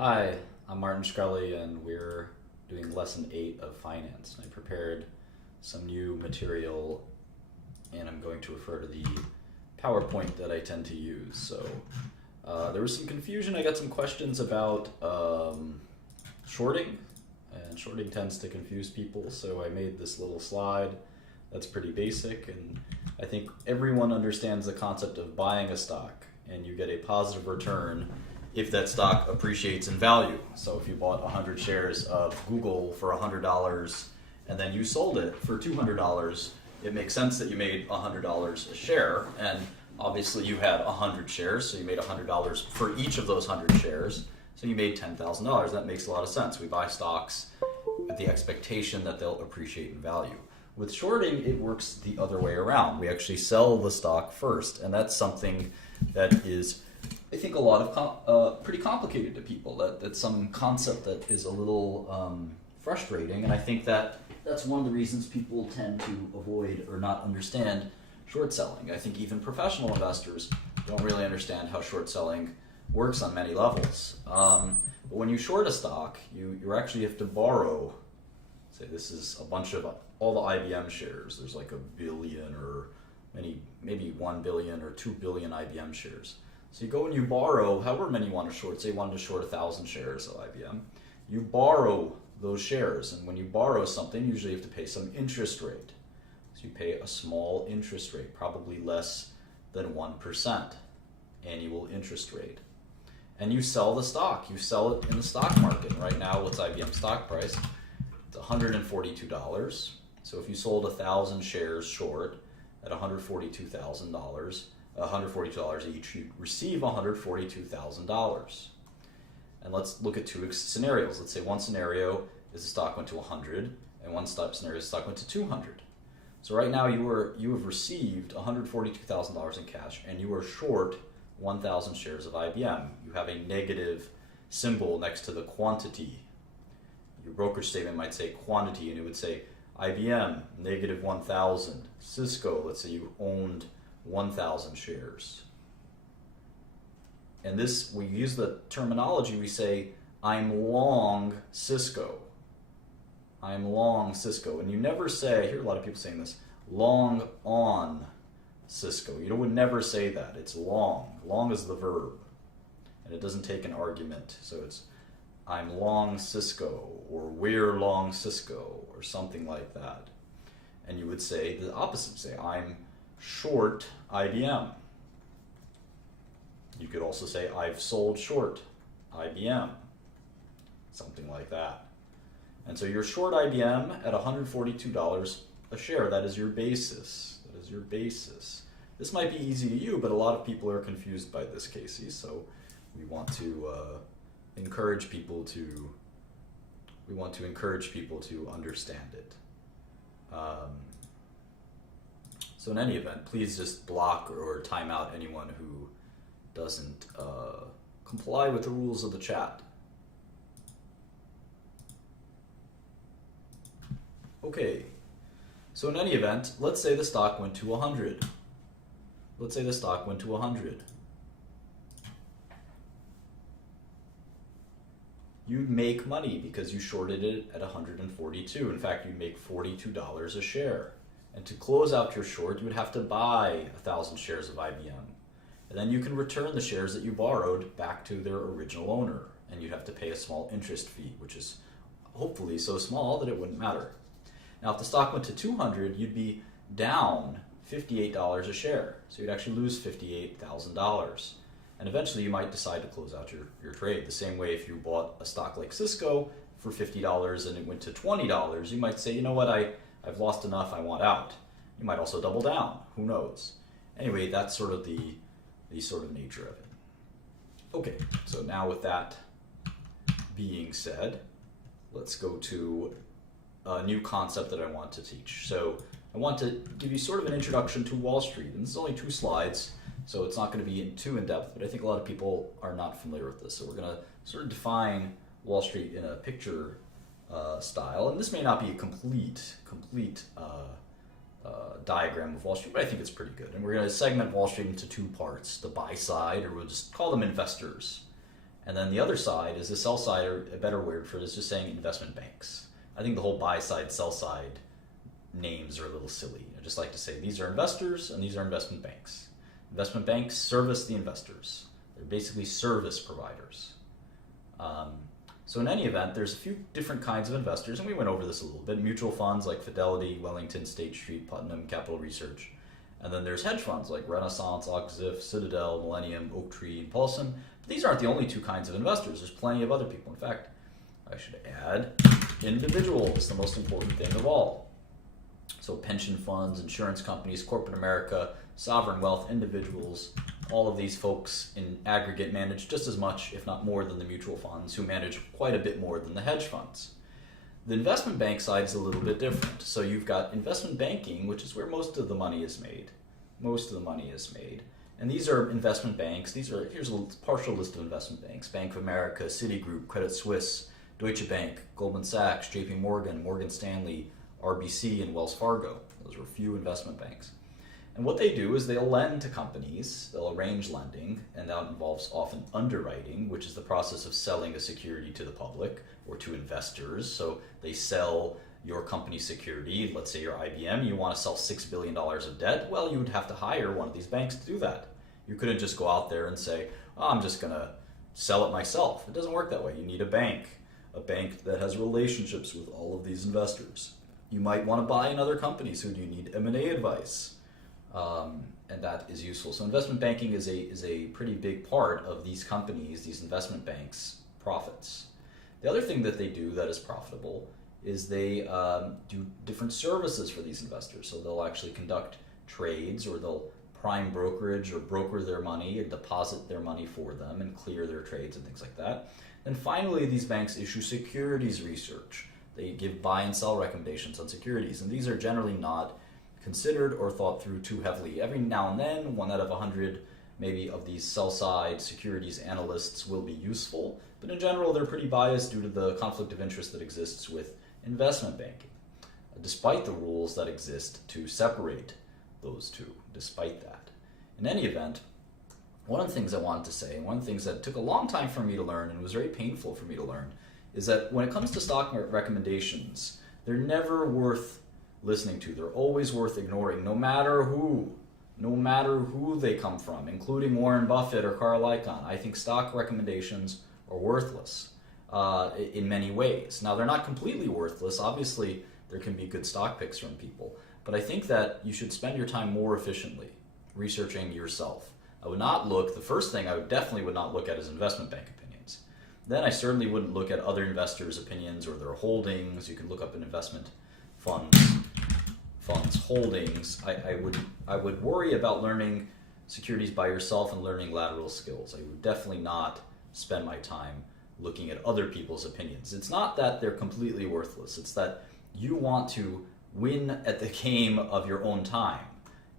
Hi, I'm Martin Shkreli, and we're doing lesson 8 of finance. And I prepared some new material, and I'm going to refer to the PowerPoint that I tend to use. So there was some confusion. I got some questions about shorting, and shorting tends to confuse people. So I made this little slide that's pretty basic, and I think everyone understands the concept of buying a stock, and you get a positive return if that stock appreciates in value. So if you bought 100 shares of Google for $100 and then you sold it for $200, it makes sense that you made $100 a share. And obviously you had 100 shares, so you made $100 for each of those 100 shares. So you made $10,000. That makes a lot of sense. We buy stocks with the expectation that they'll appreciate in value. With shorting, it works the other way around. We actually sell the stock first, and that's something that is, I think, a lot of pretty complicated to people. That's some concept that is a little frustrating, and I think that's one of the reasons people tend to avoid or not understand short selling. I think even professional investors don't really understand how short selling works on many levels. But when you short a stock, you actually have to borrow. Say this is a bunch of all the IBM shares. There's like a billion or maybe 1 billion or 2 billion IBM shares. So you go and you borrow however many you want to short. Say you wanted to short 1,000 shares of IBM. You borrow those shares, and when you borrow something, usually you have to pay some interest rate. So you pay a small interest rate, probably less than 1% annual interest rate. And you sell the stock. You sell it in the stock market. Right now, what's IBM stock price? It's $142. So if you sold 1,000 shares short at $142,000, $142 each, you receive $142,000. And let's look at two scenarios. Let's say one scenario is the stock went to 100, and one scenario is the stock went to 200. So right now you have received $142,000 in cash, and you are short 1,000 shares of IBM. You have a negative symbol next to the quantity. Your brokerage statement might say quantity, and it would say IBM, negative 1,000. Cisco, let's say you owned 1,000 shares. And this, we use the terminology, we say, I'm long Cisco. I'm long Cisco. And you never say, I hear a lot of people saying this, long on Cisco. You would never say that. It's long. Long is the verb. And it doesn't take an argument. So it's, I'm long Cisco, or we're long Cisco, or something like that. And you would say the opposite. Say, I'm short IBM. You could also say, I've sold short IBM. Something like that. And so you're short IBM at $142 a share. That is your basis. That is your basis. This might be easy to you, but a lot of people are confused by this, Casey. So we want to encourage people to understand it. So in any event, please just block or time out anyone who doesn't comply with the rules of the chat. Okay, so in any event, let's say the stock went to 100. Let's say the stock went to 100. You'd make money because you shorted it at 142. In fact, you'd make $42 a share. And to close out your short, you would have to buy 1,000 shares of IBM. And then you can return the shares that you borrowed back to their original owner. And you'd have to pay a small interest fee, which is hopefully so small that it wouldn't matter. Now, if the stock went to 200, you'd be down $58 a share. So you'd actually lose $58,000. And eventually you might decide to close out your trade. The same way if you bought a stock like Cisco for $50 and it went to $20, you might say, you know what, I've lost enough, I want out. You might also double down, who knows. Anyway, that's sort of the sort of nature of it. Okay, so now with that being said, let's go to a new concept that I want to teach. So I want to give you sort of an introduction to Wall Street, and this is only 2 slides, so it's not going to be too in-depth, but I think a lot of people are not familiar with this. So we're going to sort of define Wall Street in a picture style, and this may not be a complete diagram of Wall Street, but I think it's pretty good. And we're going to segment Wall Street into 2 parts, the buy side, or we'll just call them investors, And then the other side is the sell side, or a better word for it is just saying investment banks. I think the whole buy side, sell side names are a little silly. I just like to say these are investors and these are investment banks. Investment banks service the investors. They're basically service providers. So in any event, there's a few different kinds of investors, and we went over this a little bit. Mutual funds like Fidelity, Wellington, State Street, Putnam, Capital Research. And then there's hedge funds like Renaissance, Oxif, Citadel, Millennium, Oaktree, and Paulson. But these aren't the only two kinds of investors. There's plenty of other people. In fact, I should add individuals, the most important thing of all. So pension funds, insurance companies, corporate America, sovereign wealth, individuals, all of these folks in aggregate manage just as much, if not more, than the mutual funds, who manage quite a bit more than the hedge funds. The investment bank side is a little bit different. So you've got investment banking, which is where most of the money is made. Most of the money is made. And these are investment banks. Here's a partial list of investment banks. Bank of America, Citigroup, Credit Suisse, Deutsche Bank, Goldman Sachs, JP Morgan, Morgan Stanley, RBC, and Wells Fargo. Those are a few investment banks. And what they do is they'll lend to companies, they'll arrange lending, and that involves often underwriting, which is the process of selling a security to the public or to investors. So they sell your company security, let's say you're IBM, you want to sell $6 billion of debt, well, you would have to hire one of these banks to do that. You couldn't just go out there and say, oh, I'm just going to sell it myself. It doesn't work that way. You need a bank that has relationships with all of these investors. You might want to buy in other companies, so do you need M&A advice? And that is useful. So investment banking is a pretty big part of these companies, these investment banks' profits. The other thing that they do that is profitable is they do different services for these investors. So they'll actually conduct trades, or they'll prime brokerage or broker their money and deposit their money for them and clear their trades and things like that. And finally, these banks issue securities research. They give buy and sell recommendations on securities, and these are generally not considered or thought through too heavily. Every now and then, 1 out of 100 maybe of these sell-side securities analysts will be useful, but in general they're pretty biased due to the conflict of interest that exists with investment banking, despite the rules that exist to separate those two, despite that. In any event, one of the things I wanted to say, and one of the things that took a long time for me to learn and was very painful for me to learn, is that when it comes to stock market recommendations, they're never worth listening to. They're always worth ignoring, no matter who they come from, including Warren Buffett or Carl Icahn. I think stock recommendations are worthless in many ways. Now, they're not completely worthless. Obviously, there can be good stock picks from people, but I think that you should spend your time more efficiently researching yourself. The first thing I definitely would not look at is investment bank opinions. Then I certainly wouldn't look at other investors' opinions or their holdings. You can look up an investment funds holdings. I would worry about learning securities by yourself and learning lateral skills. I would definitely not spend my time looking at other people's opinions. It's not that they're completely worthless. It's that you want to win at the game of your own time.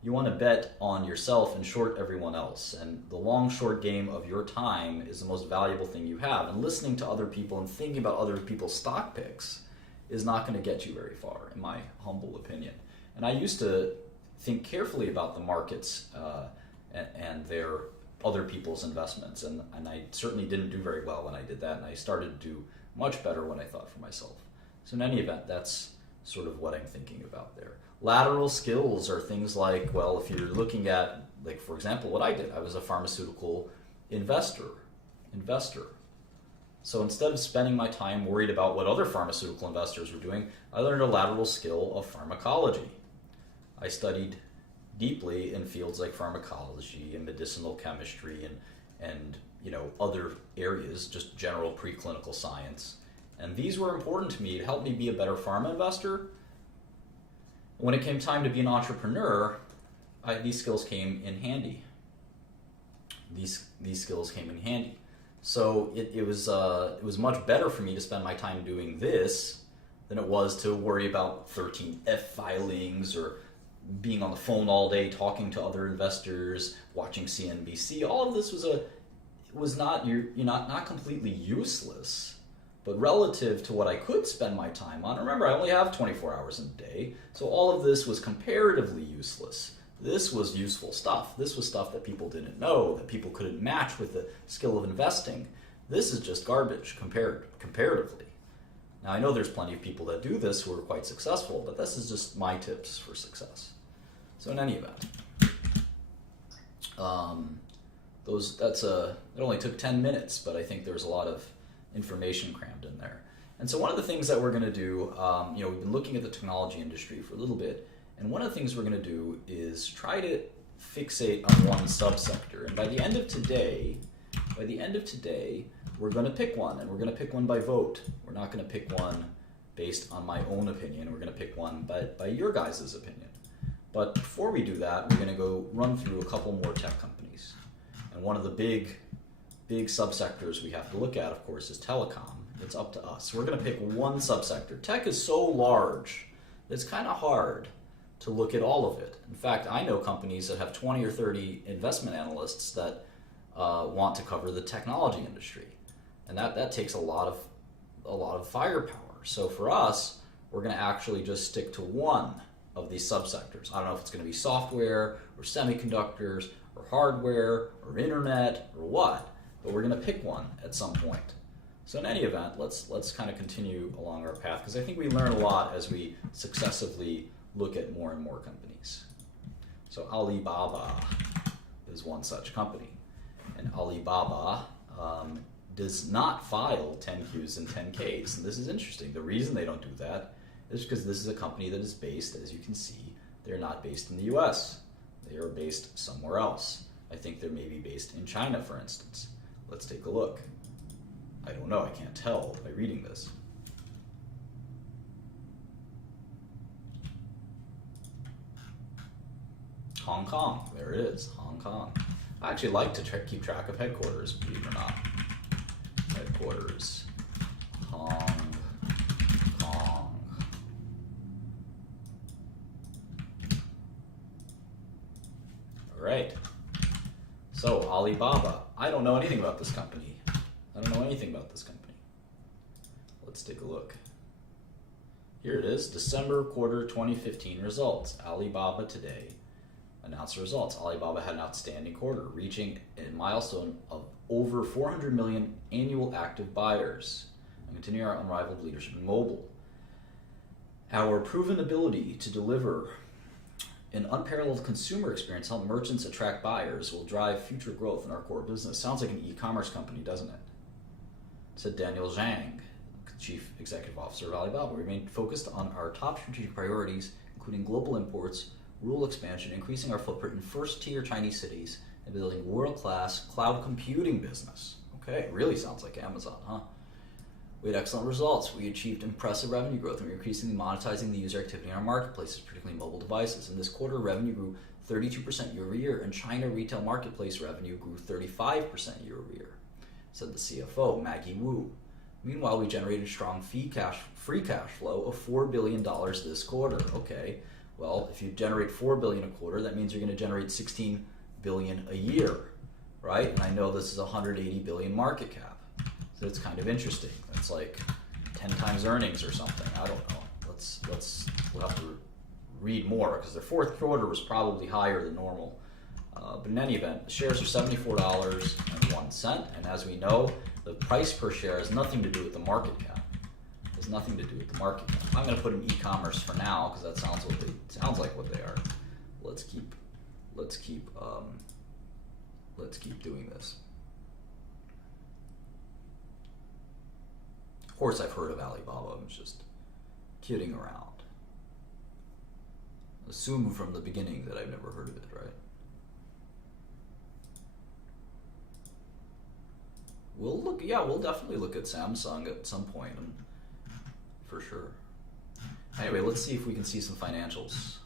You want to bet on yourself and short everyone else. And the long short game of your time is the most valuable thing you have. And listening to other people and thinking about other people's stock picks is not going to get you very far, in my humble opinion. And I used to think carefully about the markets and their other people's investments, and I certainly didn't do very well when I did that, and I started to do much better when I thought for myself. So in any event, that's sort of what I'm thinking about there. Lateral skills are things like, well, if you're looking at, like, for example, what I did, I was a pharmaceutical investor. So instead of spending my time worried about what other pharmaceutical investors were doing, I learned a lateral skill of pharmacology. I studied deeply in fields like pharmacology and medicinal chemistry and other areas, just general preclinical science. And these were important to me. It helped me be a better pharma investor. When it came time to be an entrepreneur, these skills came in handy. These skills came in handy. So it was much better for me to spend my time doing this than it was to worry about 13F filings or being on the phone all day talking to other investors, watching CNBC. All of this was not completely useless, but relative to what I could spend my time on. Remember, I only have 24 hours in a day, so all of this was comparatively useless. This was useful stuff. This was stuff that people didn't know, that people couldn't match with the skill of investing. This is just garbage comparatively. Now, I know there's plenty of people that do this who are quite successful, but this is just my tips for success. So in any event, it only took 10 minutes, but I think there's a lot of information crammed in there. And so one of the things that we're going to do, we've been looking at the technology industry for a little bit, and one of the things we're going to do is try to fixate on one subsector. And by the end of today, we're going to pick one, and we're going to pick one by vote. We're not going to pick one based on my own opinion. We're going to pick one by your guys' opinion. But before we do that, we're going to go run through a couple more tech companies. And one of the big subsectors we have to look at, of course, is telecom. It's up to us. We're going to pick one subsector. Tech is so large, it's kind of hard to look at all of it. In fact, I know companies that have 20 or 30 investment analysts that want to cover the technology industry. And that takes a lot of firepower. So for us, we're going to actually just stick to one of these subsectors. I don't know if it's going to be software or semiconductors or hardware or internet or what, but we're going to pick one at some point. So in any event, let's kind of continue along our path, because I think we learn a lot as we successively look at more and more companies. So Alibaba is one such company, and Alibaba does not file 10Qs and 10Ks, and this is interesting. The reason they don't do that is because this is a company that is based, as you can see, they're not based in the US. They are based somewhere else. I think they're maybe based in China, for instance. Let's take a look. I don't know, I can't tell by reading this. Hong Kong, there it is, Hong Kong. I actually like to keep track of headquarters, believe it or not. Headquarters, Hong Kong. All right, so Alibaba. I don't know anything about this company. Let's take a look. Here it is, December quarter 2015 results. Alibaba today announced the results. Alibaba had an outstanding quarter, reaching a milestone of over 400 million annual active buyers and continue our unrivaled leadership in mobile. Our proven ability to deliver an unparalleled consumer experience, help merchants attract buyers, will drive future growth in our core business. Sounds like an e-commerce company, doesn't it? Said Daniel Zhang, Chief Executive Officer of Alibaba. We remain focused on our top strategic priorities, including global imports, rural expansion, increasing our footprint in first-tier Chinese cities, and building world-class cloud computing business. Okay, it really sounds like Amazon, huh? We had excellent results. We achieved impressive revenue growth, and we're increasingly monetizing the user activity in our marketplaces, particularly mobile devices. In this quarter, revenue grew 32% year over year, and China retail marketplace revenue grew 35% year over year, said the CFO, Maggie Wu. Meanwhile, we generated strong free cash flow of $4 billion this quarter. Okay, well, if you generate $4 billion a quarter, that means you're going to generate $16 billion a year, right? And I know this is a $180 billion market cap. So it's kind of interesting. That's like 10 times earnings or something. I don't know. We'll have to read more, because their fourth quarter was probably higher than normal. But in any event, the shares are $74.01, and as we know, the price per share has nothing to do with the market cap. It has nothing to do with the market cap. I'm going to put in e-commerce for now, because that sounds like what they are. Let's keep doing this. Of course, I've heard of Alibaba. I'm just kidding around. Assume from the beginning that I've never heard of it, right? We'll definitely look at Samsung at some point, for sure. Anyway, let's see if we can see some financials.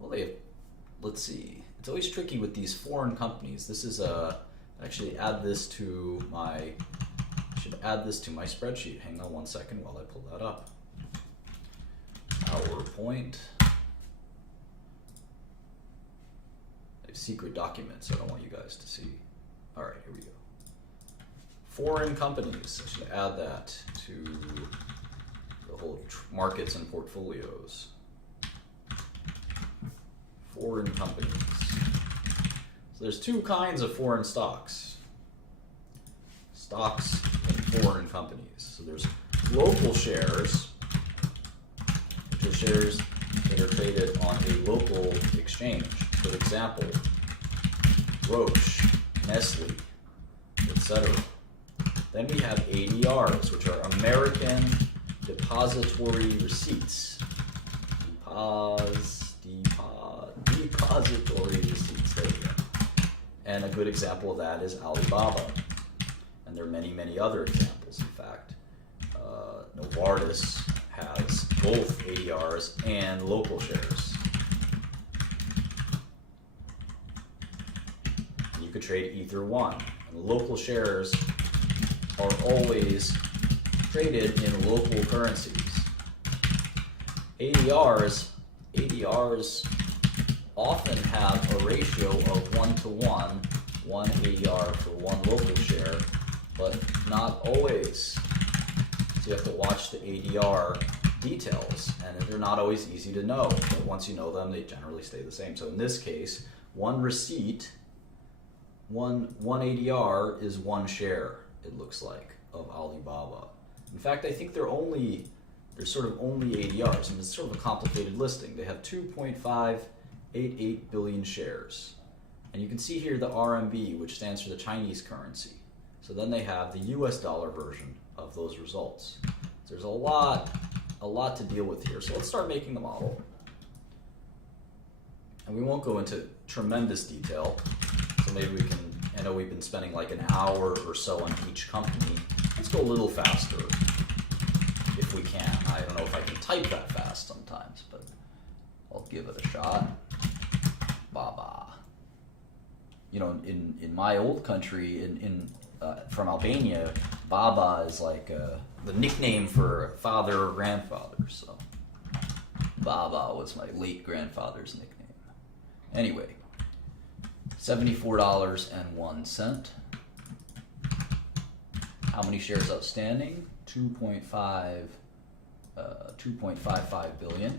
Well, let's see. It's always tricky with these foreign companies. This is actually add this to my spreadsheet. Hang on one second while I pull that up. PowerPoint. I have secret documents I don't want you guys to see. All right, here we go. Foreign companies. I should add that to the whole markets and portfolios. foreign companies. So there's two kinds of foreign stocks. Stocks in foreign companies. So there's local shares, which are shares that are traded on a local exchange. For example, Roche, Nestle, etc. Then we have ADRs, which are American Depository Receipts. Depository Receipts, there we go. And a good example of that is Alibaba. And there are many, many other examples, in fact. Novartis has both ADRs and local shares. You could trade either one. And local shares are always traded in local currencies. ADRs often have a ratio of 1-to-1, one ADR for one local share, but not always. So you have to watch the ADR details, and they're not always easy to know, but once you know them, they generally stay the same. So in this case, one receipt, one ADR is one share, it looks like, of Alibaba. In fact, I think they're sort of only ADRs, and it's sort of a complicated listing. They have 2.588 billion shares. And you can see here the RMB, which stands for the Chinese currency. So then they have the US dollar version of those results. So there's a lot to deal with here. So let's start making the model. And we won't go into tremendous detail. So maybe we can, I know we've been spending like an hour or so on each company. Let's go a little faster if we can. I don't know if I can type that fast sometimes, but I'll give it a shot. Baba. You know, in my old country, from Albania, Baba is like the nickname for father or grandfather. So Baba was my late grandfather's nickname. Anyway, $74.01. How many shares outstanding? 2.55 billion.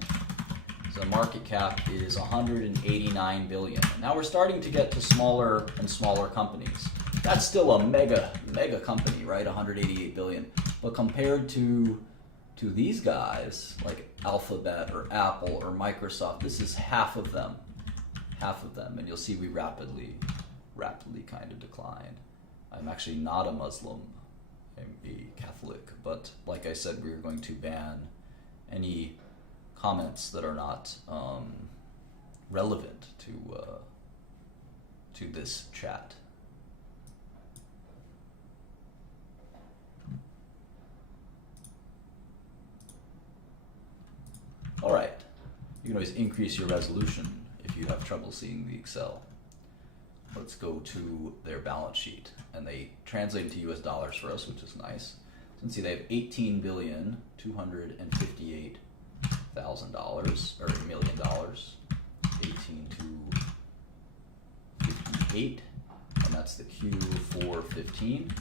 So the market cap is 189 billion. Now we're starting to get to smaller and smaller companies. That's still a mega company, right? 188 billion. But compared to these guys, like Alphabet or Apple or Microsoft, this is half of them. And you'll see we rapidly kind of decline. I'm actually not a Muslim. I'm a Catholic. But like I said, we are going to ban any comments that are not relevant to this chat. All right, you can always increase your resolution if you have trouble seeing the Excel. Let's go to their balance sheet, and they translate into US dollars for us, which is nice. You can see they have $18,258,000 or $1 million, 18,258, and that's the Q415.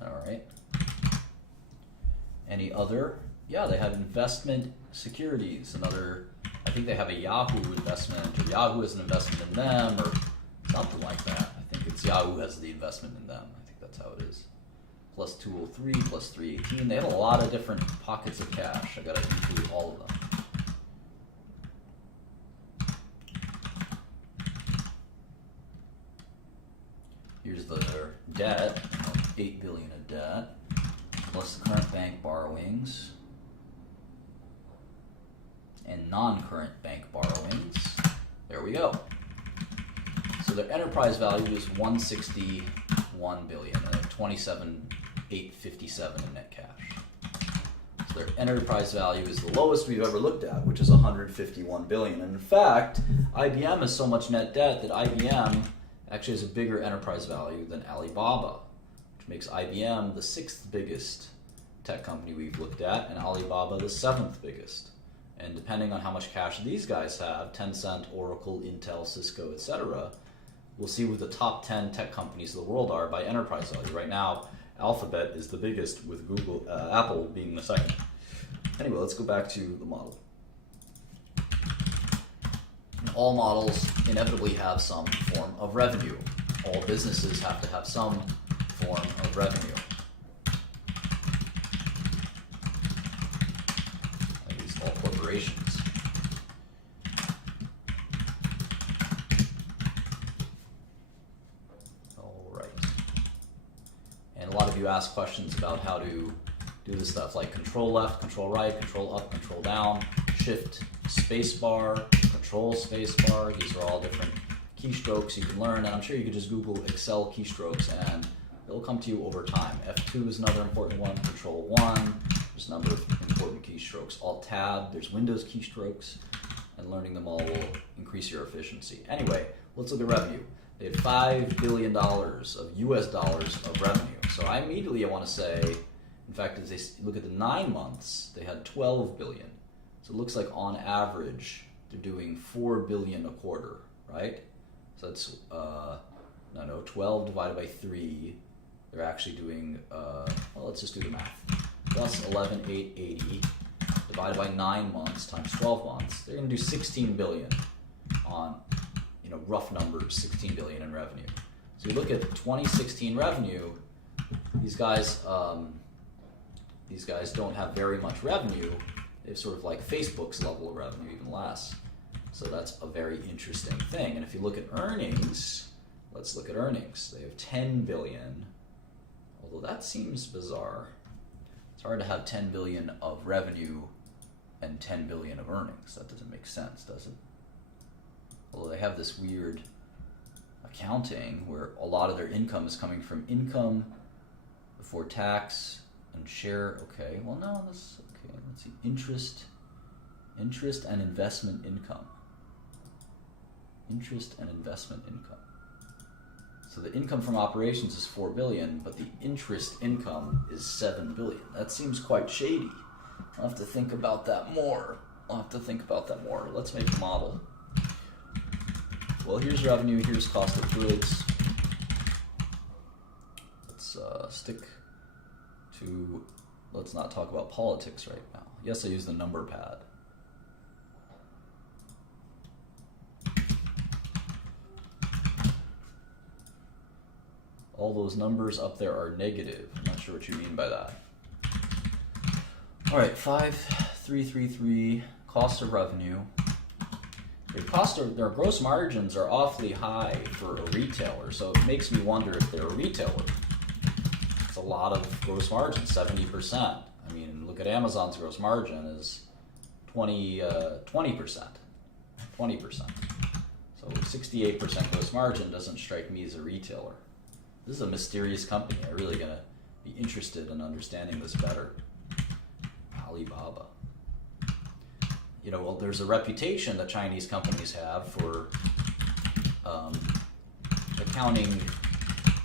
All right. Any other? Yeah, they have investment securities. I think they have a Yahoo investment, or Yahoo has an investment in them, or something like that. I think it's Yahoo has the investment in them. I think that's how it is. Plus 203, plus 318. They have a lot of different pockets of cash. I gotta include all of them. Here's their debt, 8 billion of debt, plus the current bank borrowings and non-current bank borrowings. There we go. So their enterprise value is 161 billion and 27,857 in net cash. So their enterprise value is the lowest we've ever looked at, which is 151 billion. And in fact, IBM has so much net debt that IBM actually has a bigger enterprise value than Alibaba, which makes IBM the 6th biggest tech company we've looked at, and Alibaba the 7th biggest. And depending on how much cash these guys have, Tencent, Oracle, Intel, Cisco, etc., we'll see what the top 10 tech companies of the world are by enterprise value. Right now, Alphabet is the biggest, with Apple being the second. Anyway, let's go back to the model. All models inevitably have some form of revenue. All businesses have to have some form of revenue. At least all corporations. All right. And a lot of you ask questions about how to do this stuff like control left, control right, control up, control down, shift, space bar, control space bar. These are all different keystrokes you can learn, and I'm sure you could just Google Excel keystrokes and it'll come to you over time. F2 is another important one, control 1, there's a number of important keystrokes. Alt-Tab, there's Windows keystrokes, and learning them all will increase your efficiency. Anyway, let's look at revenue. They had $5 billion of US dollars of revenue. So I want to say, in fact, as they look at the 9 months, they had 12 billion. So it looks like on average, they're doing 4 billion a quarter, right? So that's, 12 divided by 3. They're actually doing, well, let's just do the math. Plus 11,880 divided by 9 months times 12 months. They're going to do 16 billion on, rough numbers, 16 billion in revenue. So you look at 2016 revenue, these guys don't have very much revenue. They have sort of like Facebook's level of revenue, even less. So that's a very interesting thing. And if you look at earnings, let's look at earnings. They have 10 billion, although that seems bizarre. It's hard to have 10 billion of revenue and 10 billion of earnings. That doesn't make sense, does it? Although they have this weird accounting where a lot of their income is coming from income before tax and share. Okay, well, no, let's see. Interest and investment income. Interest and investment income. So the income from operations is 4 billion, but the interest income is 7 billion. That seems quite shady. I'll have to think about that more. Let's make a model. Well, here's revenue, here's cost of goods. Let's stick to, let's not talk about politics right now. Yes, I use the number pad. All those numbers up there are negative. I'm not sure what you mean by that. All right, 5,333, cost of revenue. Their gross margins are awfully high for a retailer, so it makes me wonder if they're a retailer. It's a lot of gross margin, 70%. I mean, look at Amazon's gross margin is 20%. 20%. So 68% gross margin doesn't strike me as a retailer. This is a mysterious company. I'm really going to be interested in understanding this better. Alibaba. Well, there's a reputation that Chinese companies have for accounting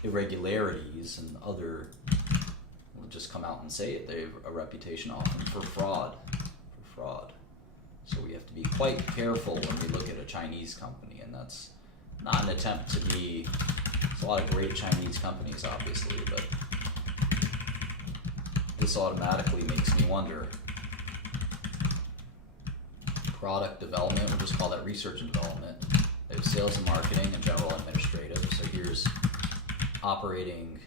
irregularities and other, we'll just come out and say it, they have a reputation often for fraud. So we have to be quite careful when we look at a Chinese company, and that's not an attempt to be, there's a lot of great Chinese companies obviously, but this automatically makes me wonder. Product development, we'll just call that research and development. They have sales and marketing and general administrative. So here's operating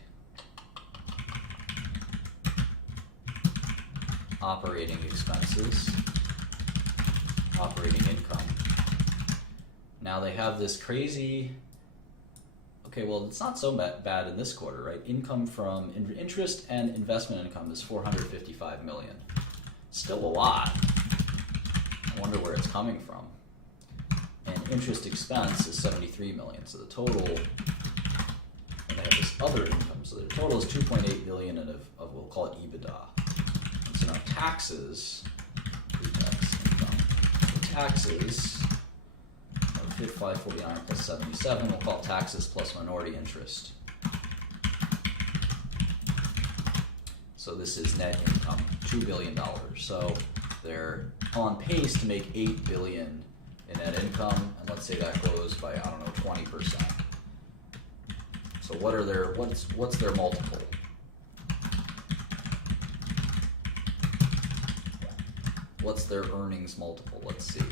expenses, operating income. Now they have this crazy, okay, well, it's not so bad in this quarter, right? Income from interest and investment income is 455 million. Still a lot. I wonder where it's coming from. And interest expense is 73 million. So the total, and they have this other income. So the total is 2.8 billion of we'll call it EBITDA. And so now taxes, pre-tax income. So taxes, 549 plus 77, we'll call it taxes plus minority interest. So this is net income, $2 billion. So they're on pace to make 8 billion in net income, and let's say that grows by, 20%. So what's their multiple? what's their earnings multiple? Let's see.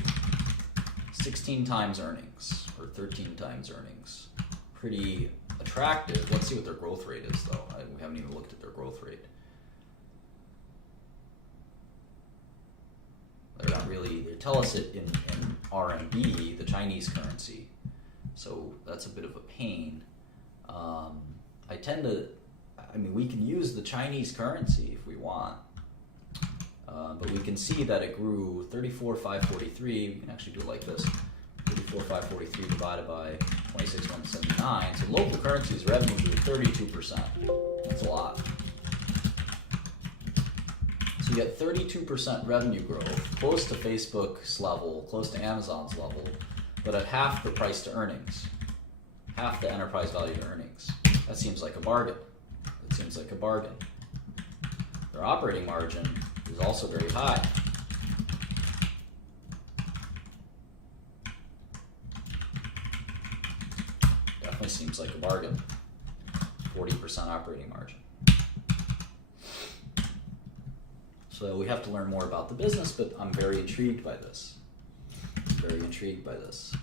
16 times earnings, or 13 times earnings. Pretty attractive. Let's see what their growth rate is, though. We haven't even looked at their growth rate. They're not really, they tell us it in RMB, the Chinese currency. So that's a bit of a pain. We can use the Chinese currency if we want. But we can see that it grew 34,543. We can actually do it like this. 34,543 divided by 26,179. So local currencies revenue grew 32%. That's a lot. So you get 32% revenue growth, close to Facebook's level, close to Amazon's level, but at half the price to earnings, half the enterprise value to earnings. That seems like a bargain. It seems like a bargain. Their operating margin is also very high. Definitely seems like a bargain. 40% operating margin. So we have to learn more about the business, but I'm very intrigued by this. Very intrigued by this.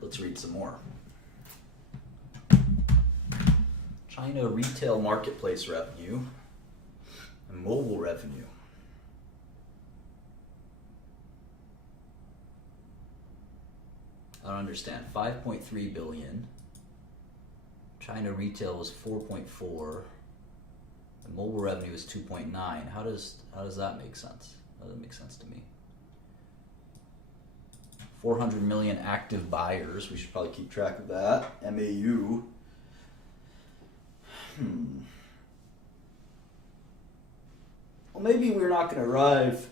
Let's read some more. China retail marketplace revenue and mobile revenue. I don't understand. 5.3 billion. China retail was 4.4. The mobile revenue is 2.9. How does that make sense? How does that make sense to me? 400 million active buyers. We should probably keep track of that. MAU. Well, maybe we're not going to arrive.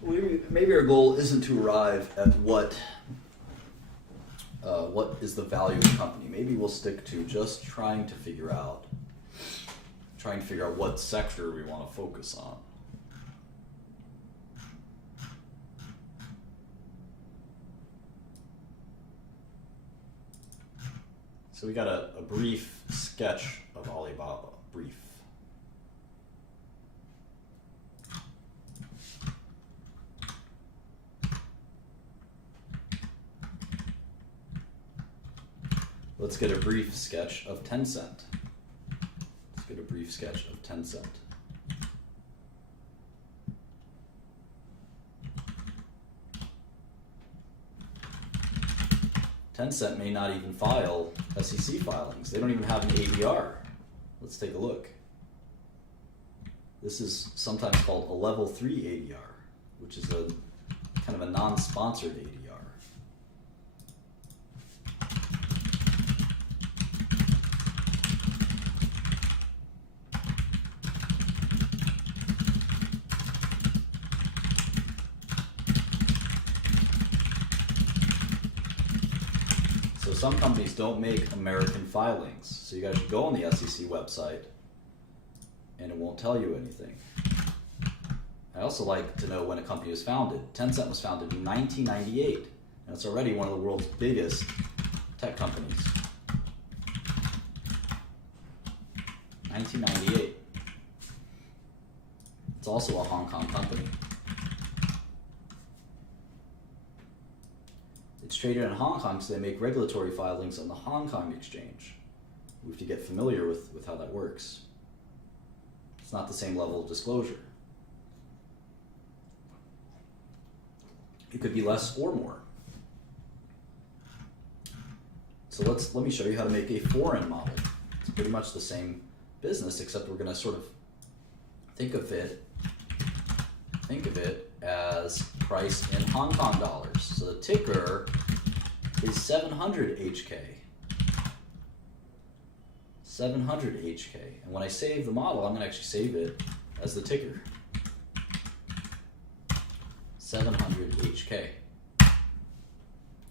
Maybe our goal isn't to arrive at what is the value of the company. Maybe we'll stick to just trying to figure out what sector we want to focus on. So we got a brief sketch of Alibaba. Brief. Let's get a brief sketch of Tencent. Let's get a brief sketch of Tencent. Tencent may not even file SEC filings. They don't even have an ADR. Let's take a look. This is sometimes called a level 3 ADR, which is a kind of a non-sponsored ADR. Some companies don't make American filings, so you guys should go on the SEC website and it won't tell you anything. I also like to know when a company was founded. Tencent was founded in 1998, and it's already one of the world's biggest tech companies. 1998. It's also a Hong Kong company. It's traded in Hong Kong, so they make regulatory filings on the Hong Kong exchange. We have to get familiar with how that works. It's not the same level of disclosure. It could be less or more. So let me show you how to make a foreign model. It's pretty much the same business, except we're going to sort of think of it as priced in Hong Kong dollars. So the ticker is 700 HK. 700 HK. And when I save the model, I'm going to actually save it as the ticker. 700 HK.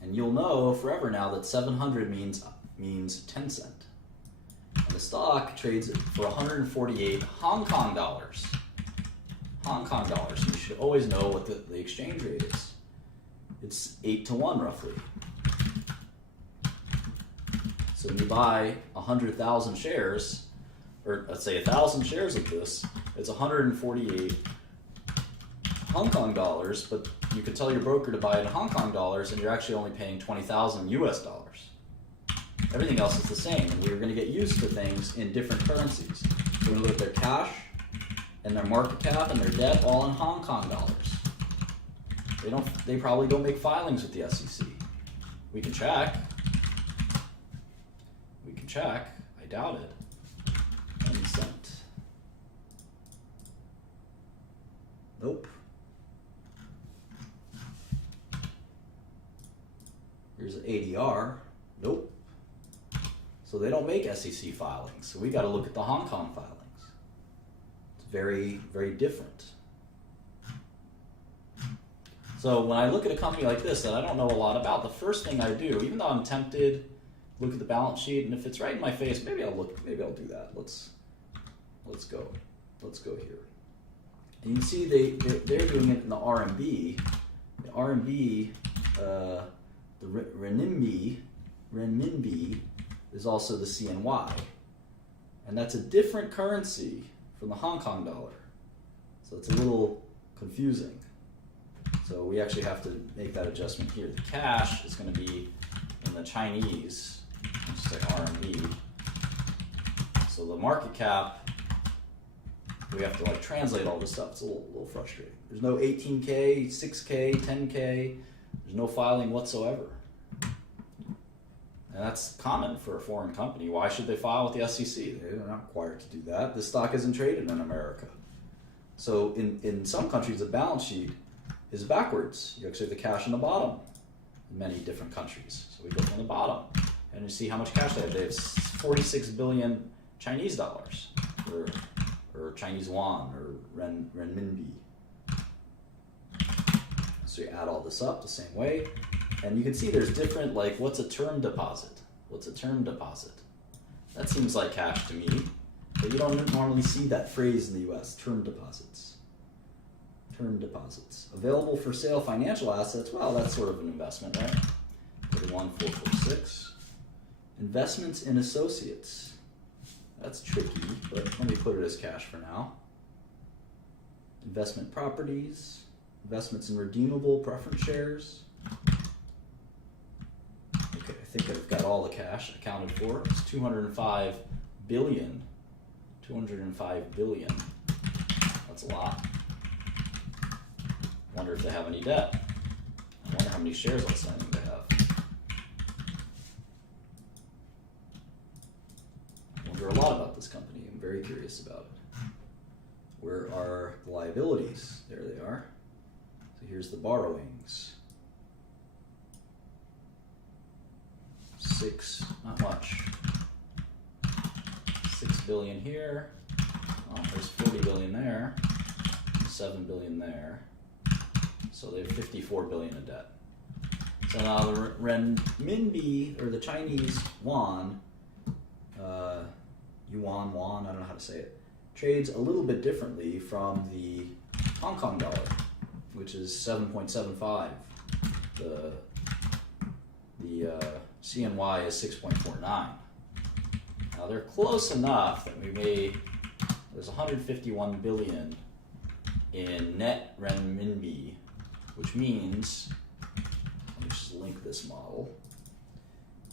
And you'll know forever now that 700 means 10 cent. And the stock trades for 148 Hong Kong dollars. Hong Kong dollars. You should always know what the exchange rate is. It's 8 to 1 roughly. So when you buy 100,000 shares, or let's say 1,000 shares of this, it's 148 Hong Kong dollars, but you could tell your broker to buy it in Hong Kong dollars and you're actually only paying 20,000 US dollars. Everything else is the same, and we're going to get used to things in different currencies. So we're going to look at their cash and their market cap and their debt all in Hong Kong dollars. They probably don't make filings with the SEC. We can check. I doubt it. 1 cent. Nope. Here's an ADR. Nope. So they don't make SEC filings. So we got to look at the Hong Kong filings. It's very, very different. So when I look at a company like this that I don't know a lot about, the first thing I do, even though I'm tempted, look at the balance sheet, and if it's right in my face, maybe I'll do that. Let's go here. And you can see they're doing it in the RMB. The RMB, the renminbi is also the CNY, and that's a different currency from the Hong Kong dollar. So it's a little confusing. So we actually have to make that adjustment here. The cash is going to be in the Chinese. Let's say RMB. So the market cap, we have to translate all this stuff. It's a little frustrating. There's no 18K, 6K, 10K. There's no filing whatsoever. And that's common for a foreign company. Why should they file with the SEC? They're not required to do that. This stock isn't traded in America. So in some countries, the balance sheet is backwards. You actually have the cash on the bottom in many different countries. So we go from the bottom. And you see how much cash they have. They have 46 billion Chinese dollars, or Chinese yuan, or renminbi. So you add all this up the same way, and you can see there's different, what's a term deposit? What's a term deposit? That seems like cash to me, but you don't normally see that phrase in the US, term deposits. Term deposits. Available for sale financial assets, well, that's sort of an investment, right? 31446. Investments in associates. That's tricky, but let me put it as cash for now. Investment properties. Investments in redeemable preference shares. Okay, I think I've got all the cash accounted for. It's 205 billion. 205 billion. That's a lot. I wonder if they have any debt. I wonder how many shares outstanding they have. I wonder a lot about this company. I'm very curious about it. Where are the liabilities? There they are. So here's the borrowings. Not much. 6 billion here. Oh, there's 40 billion there. 7 billion there. So they have 54 billion in debt. So now the renminbi, or the Chinese yuan, yuan, I don't know how to say it, trades a little bit differently from the Hong Kong dollar, which is 7.75. The CNY is 6.49. Now they're close enough that there's 151 billion in net renminbi, which means, let me just link this model,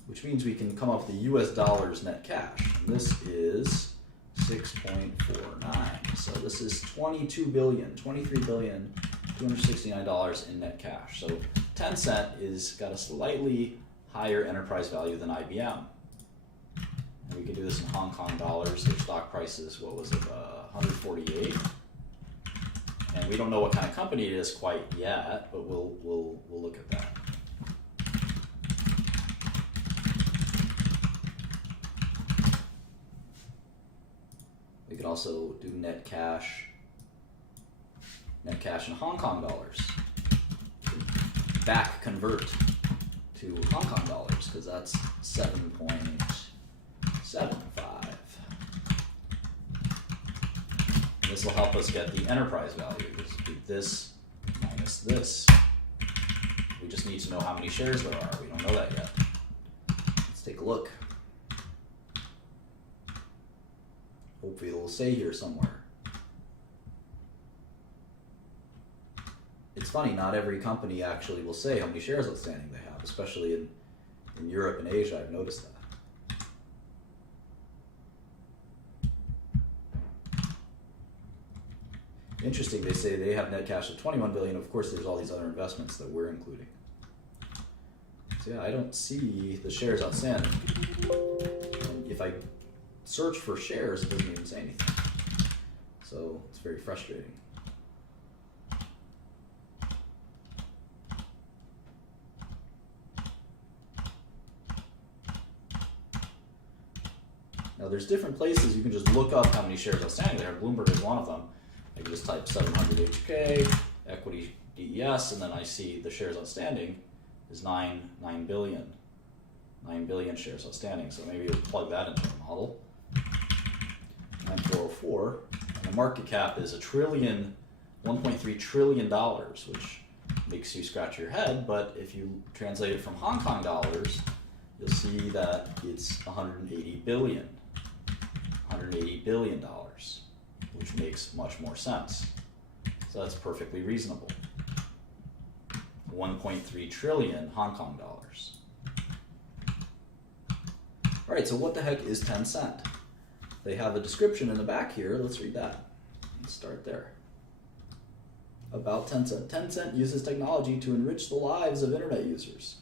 which means we can come up with the US dollars net cash. And this is 6.49. So this is 23 billion, $269 in net cash. So Tencent is got a slightly higher enterprise value than IBM. And we can do this in Hong Kong dollars. Their stock price is, 148. And we don't know what kind of company it is quite yet, but we'll look at that. We could also do net cash in Hong Kong dollars. back convert to Hong Kong dollars, because that's 7.75. This will help us get the enterprise value. Just do this minus this. We just need to know how many shares there are. We don't know that yet. Let's take a look. Hopefully it will say here somewhere. It's funny, not every company actually will say how many shares outstanding they have, especially in Europe and Asia. I've noticed that. Interesting, they say they have net cash of 21 billion. Of course, there's all these other investments that we're including. So yeah, I don't see the shares outstanding. And if I search for shares, it doesn't even say anything. So it's very frustrating. Now there's different places you can just look up how many shares outstanding there. Bloomberg is one of them. I can just type 700 HK, equity DES, and then I see the shares outstanding is 9 billion. 9 billion shares outstanding. So maybe we'll plug that into the model. 9404. And the market cap is $1.3 trillion, which makes you scratch your head. But if you translate it from Hong Kong dollars, you'll see that it's 180 billion. $180 billion, which makes much more sense. So that's perfectly reasonable. 1.3 trillion Hong Kong dollars. All right, so what the heck is Tencent? They have a description in the back here. Let's read that. Let's start there. About Tencent. Tencent uses technology to enrich the lives of internet users.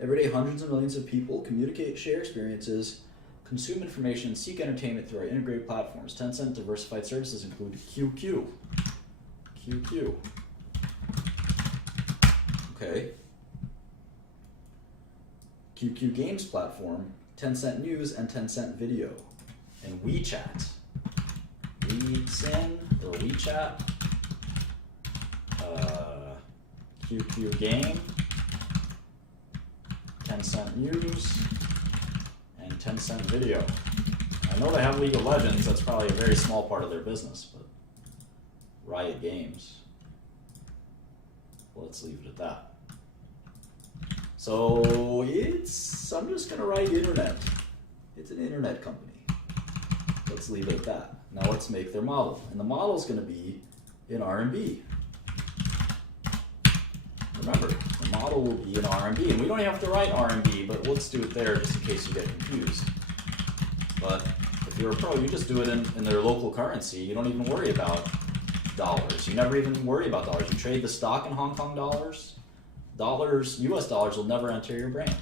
Every day, hundreds of millions of people communicate, share experiences, consume information, and seek entertainment through our integrated platforms. Tencent diversified services include QQ. QQ. Okay. QQ Games platform, Tencent News, and Tencent Video. And WeChat. WeSing or WeChat. QQ Game. Tencent News. And Tencent Video. I know they have League of Legends. That's probably a very small part of their business, but Riot Games. Let's leave it at that. So I'm just going to write internet. It's an internet company. Let's leave it at that. Now let's make their model. And the model is going to be in RMB. Remember, the model will be in RMB. And we don't have to write RMB, but let's do it there just in case you get confused. But if you're a pro, you just do it in their local currency. You don't even worry about dollars. You never even worry about dollars. You trade the stock in Hong Kong dollars. US dollars will never enter your brain.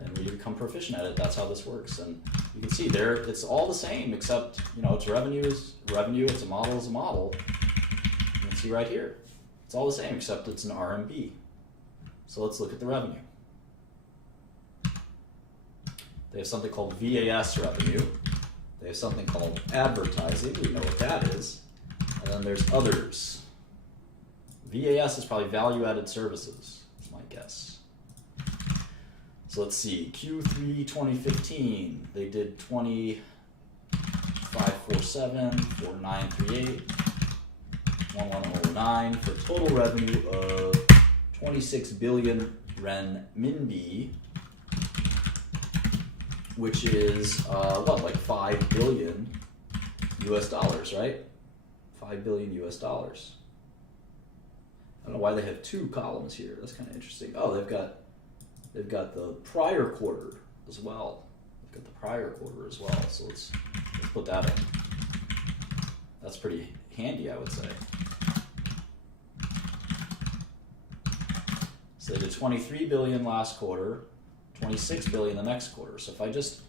And when you become proficient at it, that's how this works. And you can see there, it's all the same, except, it's revenue is revenue, it's a model is a model. You can see right here. It's all the same, except it's an RMB. So let's look at the revenue. They have something called VAS revenue. They have something called advertising. We know what that is. And then there's others. VAS is probably value-added services, is my guess. So let's see, Q3 2015, they did 2547, 4938, 1109 for total revenue of 26 billion renminbi, which is like 5 billion US dollars, right? 5 billion US dollars. I don't know why they have two columns here. That's kind of interesting. Oh, they've got the prior quarter as well. They've got the prior quarter as well. So let's put that in. That's pretty handy, I would say. So they did 23 billion last quarter, 26 billion the next quarter. So if I just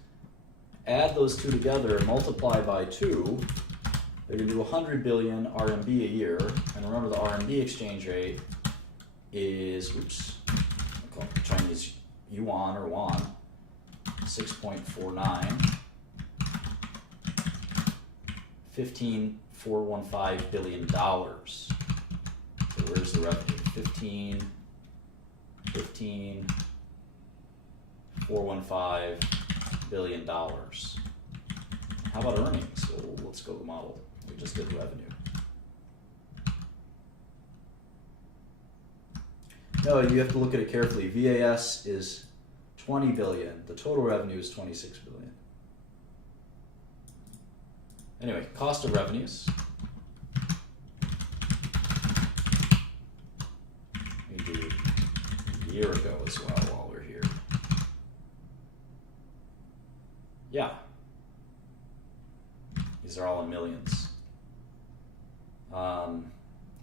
add those two together and multiply by 2, they're going to do 100 billion RMB a year. And remember, the RMB exchange rate is, I call it Chinese yuan or won, 6.49, 15,415 billion dollars. So where's the revenue? $15.415 billion. How about earnings? Well, let's go to the model. We just did revenue. No, you have to look at it carefully. VAS is 20 billion. The total revenue is 26 billion. Anyway, cost of revenues. We do a year ago as well while we're here. Yeah. These are all in millions.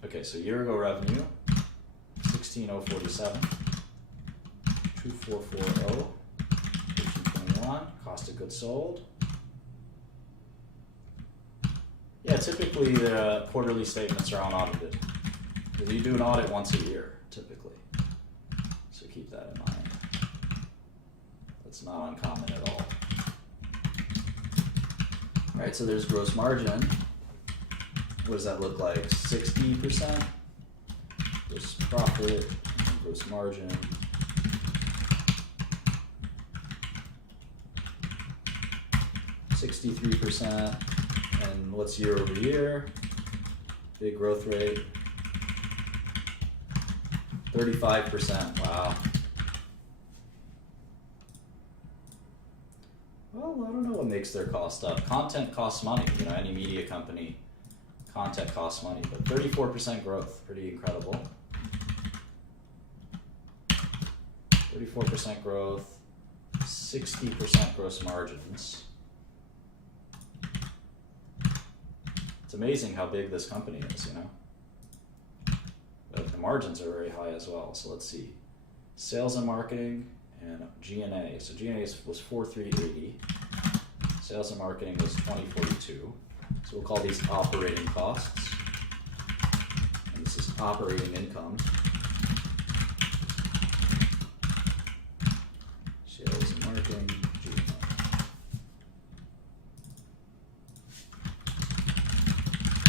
Okay, so year ago revenue, 16,047, 2440, 1321, cost of goods sold. Yeah, typically the quarterly statements are unaudited. Because you do an audit once a year, typically. So keep that in mind. That's not uncommon at all. Alright, so there's gross margin. What does that look like? 60%? Gross profit, gross margin. %. And what's year over year? Big growth rate. 35%. Wow. Well, I don't know what makes their cost up. Content costs money. You know, any media company, content costs money. But 34% growth, pretty incredible. 34% growth, 60% gross margins. It's amazing how big this company is, you know. But the margins are very high as well. So let's see. Sales and marketing and G&A. So G&A was 4,380. Sales and marketing was 2042. So we'll call these operating costs. And this is operating income. Sales and marketing, G&A.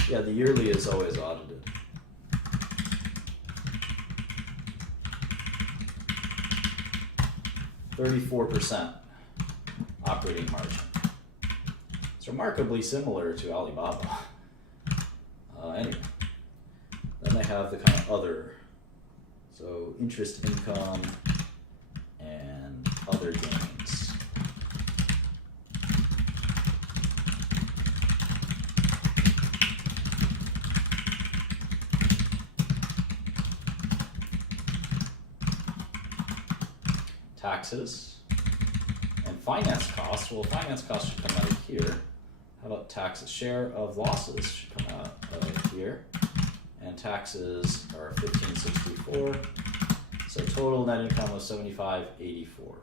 Yeah, the yearly is always audited. %34 operating margin. It's remarkably similar to Alibaba. Anyway, then they have the kind of other, so interest income and other gains. Taxes and finance costs. Well, finance costs should come out of here. How about taxes? Share of losses should come out of here. And taxes are 1564. So total net income was 7584.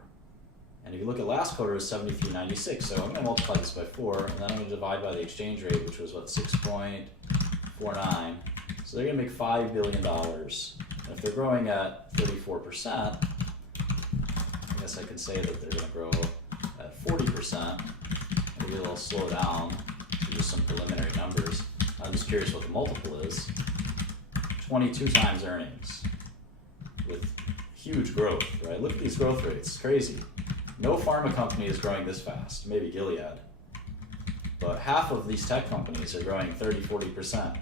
And if you look at last quarter, it was 7396. So I'm going to multiply this by 4, and then I'm going to divide by the exchange rate, which was what, 6.49. So they're going to make $5 billion. And if they're growing at 34%, I guess I could say that they're going to grow at 40%. Maybe they'll slow down. Just some preliminary numbers. I'm just curious what the multiple is. 22 times earnings with huge growth, right? Look at these growth rates. It's crazy. No pharma company is growing this fast. Maybe Gilead. But half of these tech companies are growing 30-40%.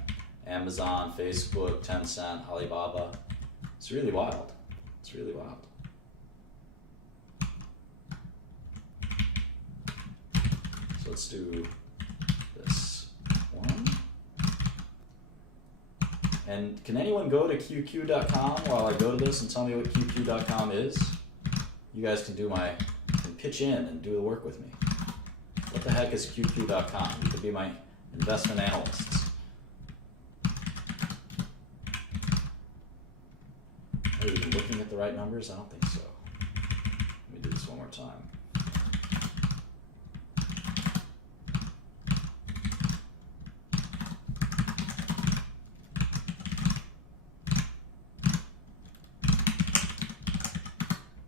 Amazon, Facebook, Tencent, Alibaba. It's really wild. It's really wild. So let's do this one. And can anyone go to QQ.com while I go to this and tell me what QQ.com is? You guys can pitch in and do the work with me. What the heck is QQ.com? You could be my investment analysts. Are you even looking at the right numbers? I don't think so. Let me do this one more time.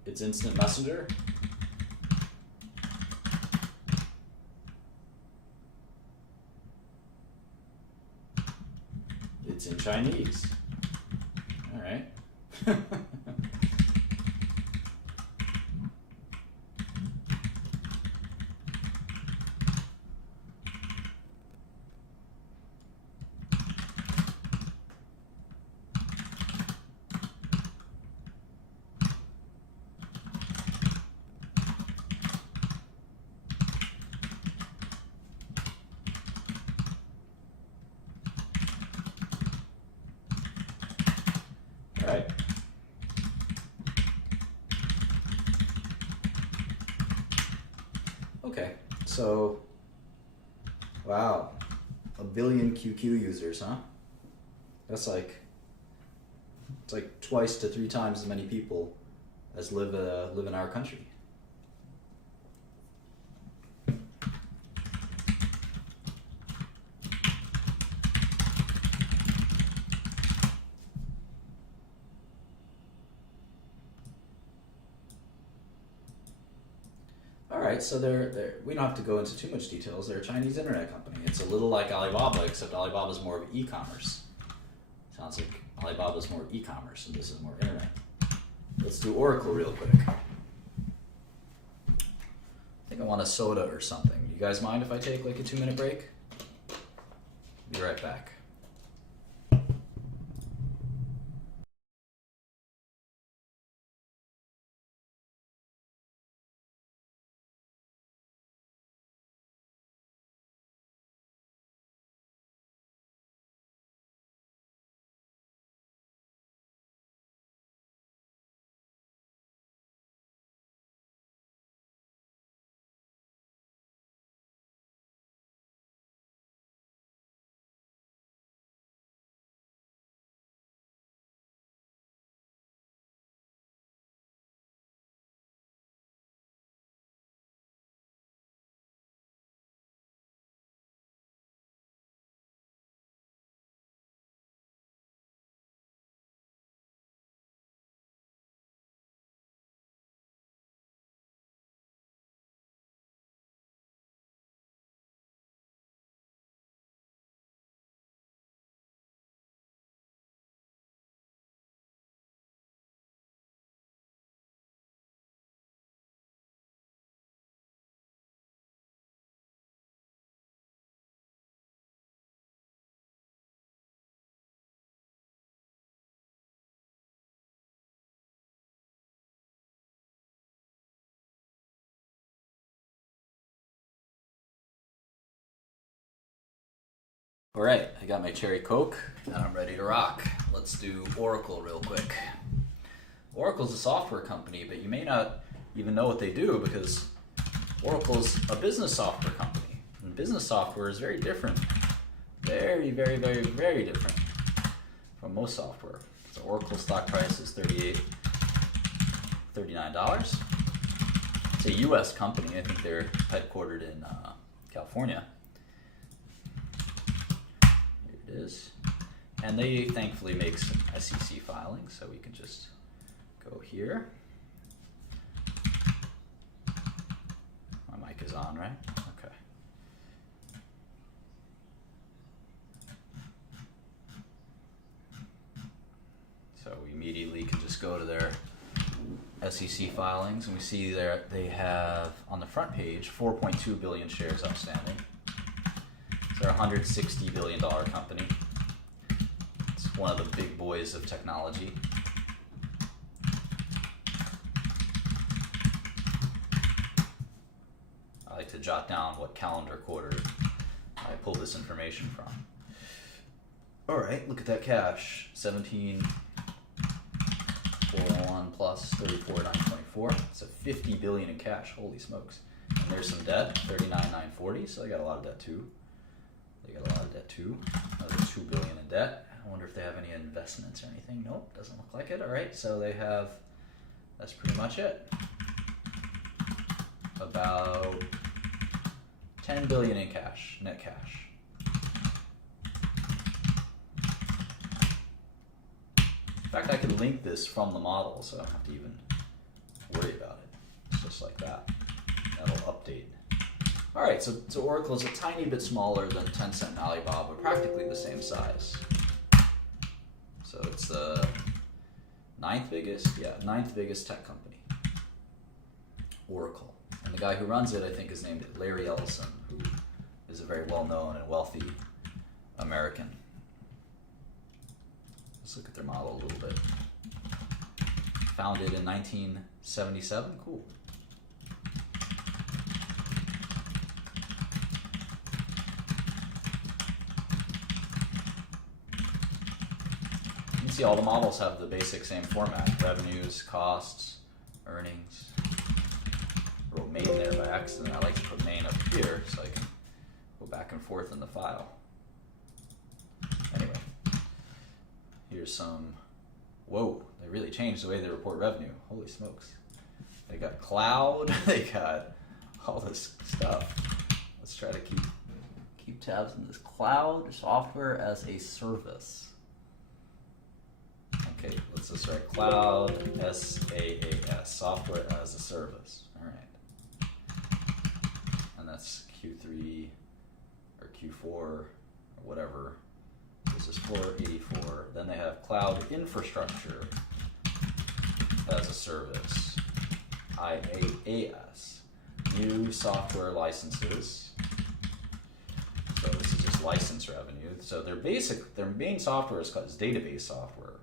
It's instant messenger. It's in Chinese. All right. Okay, so, wow, 1 billion QQ users, huh? That's like, it's like twice to 3 times as many people as live in our country. Alright, so we don't have to go into too much details. They're a Chinese internet company. It's a little like Alibaba, except Alibaba's more of e-commerce. Sounds like Alibaba's more e-commerce and this is more internet. Let's do Oracle real quick. I think I want a soda or something. You guys mind if I take like a 2-minute break? Be right back. Alright, I got my cherry Coke and I'm ready to rock. Let's do Oracle real quick. Oracle's a software company, but you may not even know what they do because Oracle's a business software company. And business software is very different. Very, very, very, very different from most software. So Oracle stock price is $39. It's a US company. I think they're headquartered in California. Is. And they thankfully make some SEC filings, so we can just go here. My mic is on, right? Okay. So we immediately can just go to their SEC filings, and we see there they have on the front page 4.2 billion shares outstanding. They're a $160 billion company. It's one of the big boys of technology. I like to jot down what calendar quarter I pulled this information from. All right, look at that cash. 17,401 plus 34,924. It's a 50 billion in cash. Holy smokes. And there's some debt, 39,940. So they got a lot of debt too. Another 2 billion in debt. I wonder if they have any investments or anything. Nope, doesn't look like it. All right, so they have, that's pretty much it. About 10 billion in cash, net cash. In fact, I could link this from the model, so I don't have to even worry about it. It's just like that. That'll update. All right, so Oracle is a tiny bit smaller than Tencent and Alibaba, practically the same size. So it's the ninth biggest tech company, Oracle. And the guy who runs it, I think, is named Larry Ellison, who is a very well-known and wealthy American. Let's look at their model a little bit. Founded in 1977, cool. See, all the models have the basic same format: revenues, costs, earnings. Wrote made in there by accident, I like to put main up here so I can go back and forth in the file. Anyway, here's some, whoa, they really changed the way they report revenue. Holy smokes. They got cloud, they got all this stuff. Let's try to keep tabs on this. Cloud software as a service. Okay, let's just write cloud SaaS, software as a service. All right. And that's Q3 or Q4 or whatever. This is 484. Then they have cloud infrastructure as a service, IaaS. New software licenses. So this is just license revenue. So their main software is database software,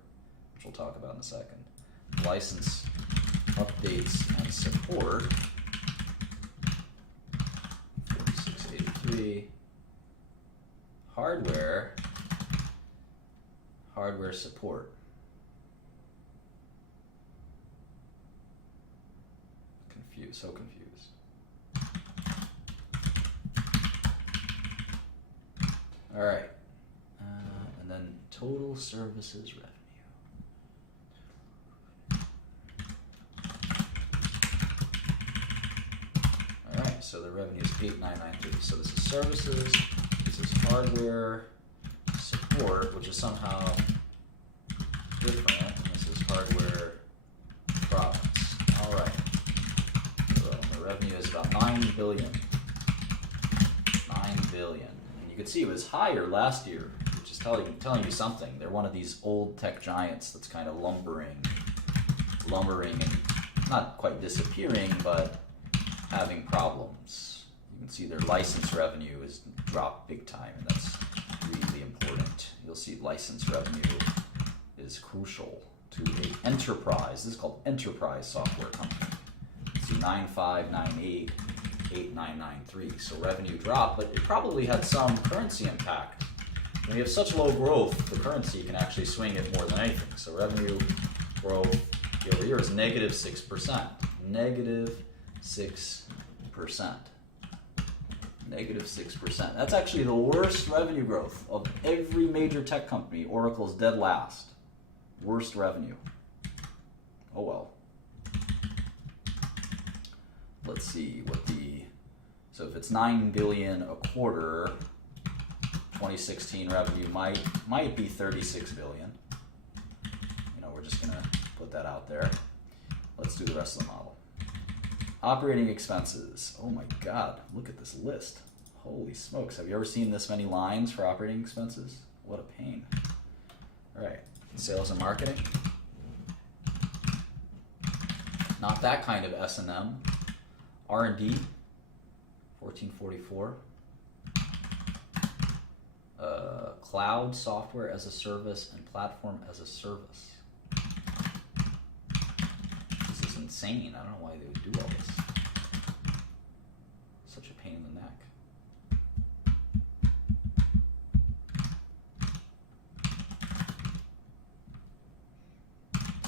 which we'll talk about in a second. License updates and support, 4683. Hardware support. So confused. All right, and then total services revenue. All right, so the revenue is 8993. So this is services, this is hardware support, which is somehow different, and this is hardware products. All right, so the revenue is about 9 billion. 9 billion. You can see it was higher last year, which is telling you something. They're one of these old tech giants that's kind of lumbering and not quite disappearing, but having problems. You can see their license revenue has dropped big time, and that's really important. You'll see license revenue is crucial to an enterprise. This is called enterprise software company. You see 9598. 8993. So revenue dropped, but it probably had some currency impact. When you have such low growth, the currency can actually swing it more than anything. So revenue growth year over year is negative 6%. Negative 6%. Negative 6%. That's actually the worst revenue growth of every major tech company. Oracle's dead last. Worst revenue. Oh well. Let's see what so if it's 9 billion a quarter, 2016 revenue might be 36 billion. You know, we're just gonna put that out there. Let's do the rest of the model. Operating expenses. Oh my God, look at this list. Holy smokes, have you ever seen this many lines for operating expenses? What a pain. All right, sales and marketing. Not that kind of S&M. R&D, 1444. Cloud software as a service and platform as a service. This is insane. I don't know why they would do all this. Such a pain in the neck.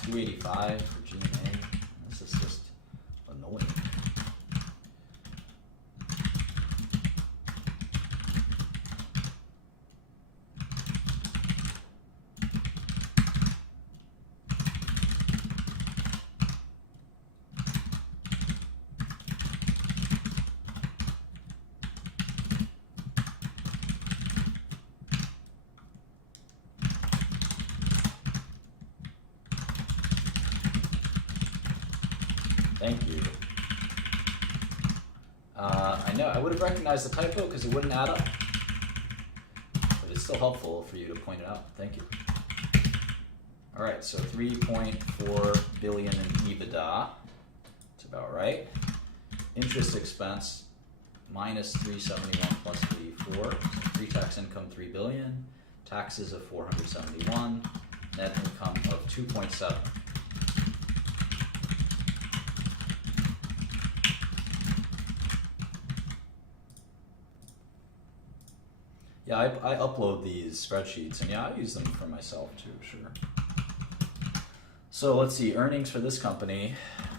$285 for G&A. This is just annoying. Thank you. I know, I would have recognized the typo because it wouldn't add up. But it's still helpful for you to point it out. Thank you. All right, so 3.4 billion in EBITDA. That's about right. Interest expense, minus 371 plus 84. Pre-tax income, 3 billion. Taxes of 471. Net income of 2.7. Yeah, I upload these spreadsheets, and yeah, I use them for myself too, sure. So let's see, earnings for this company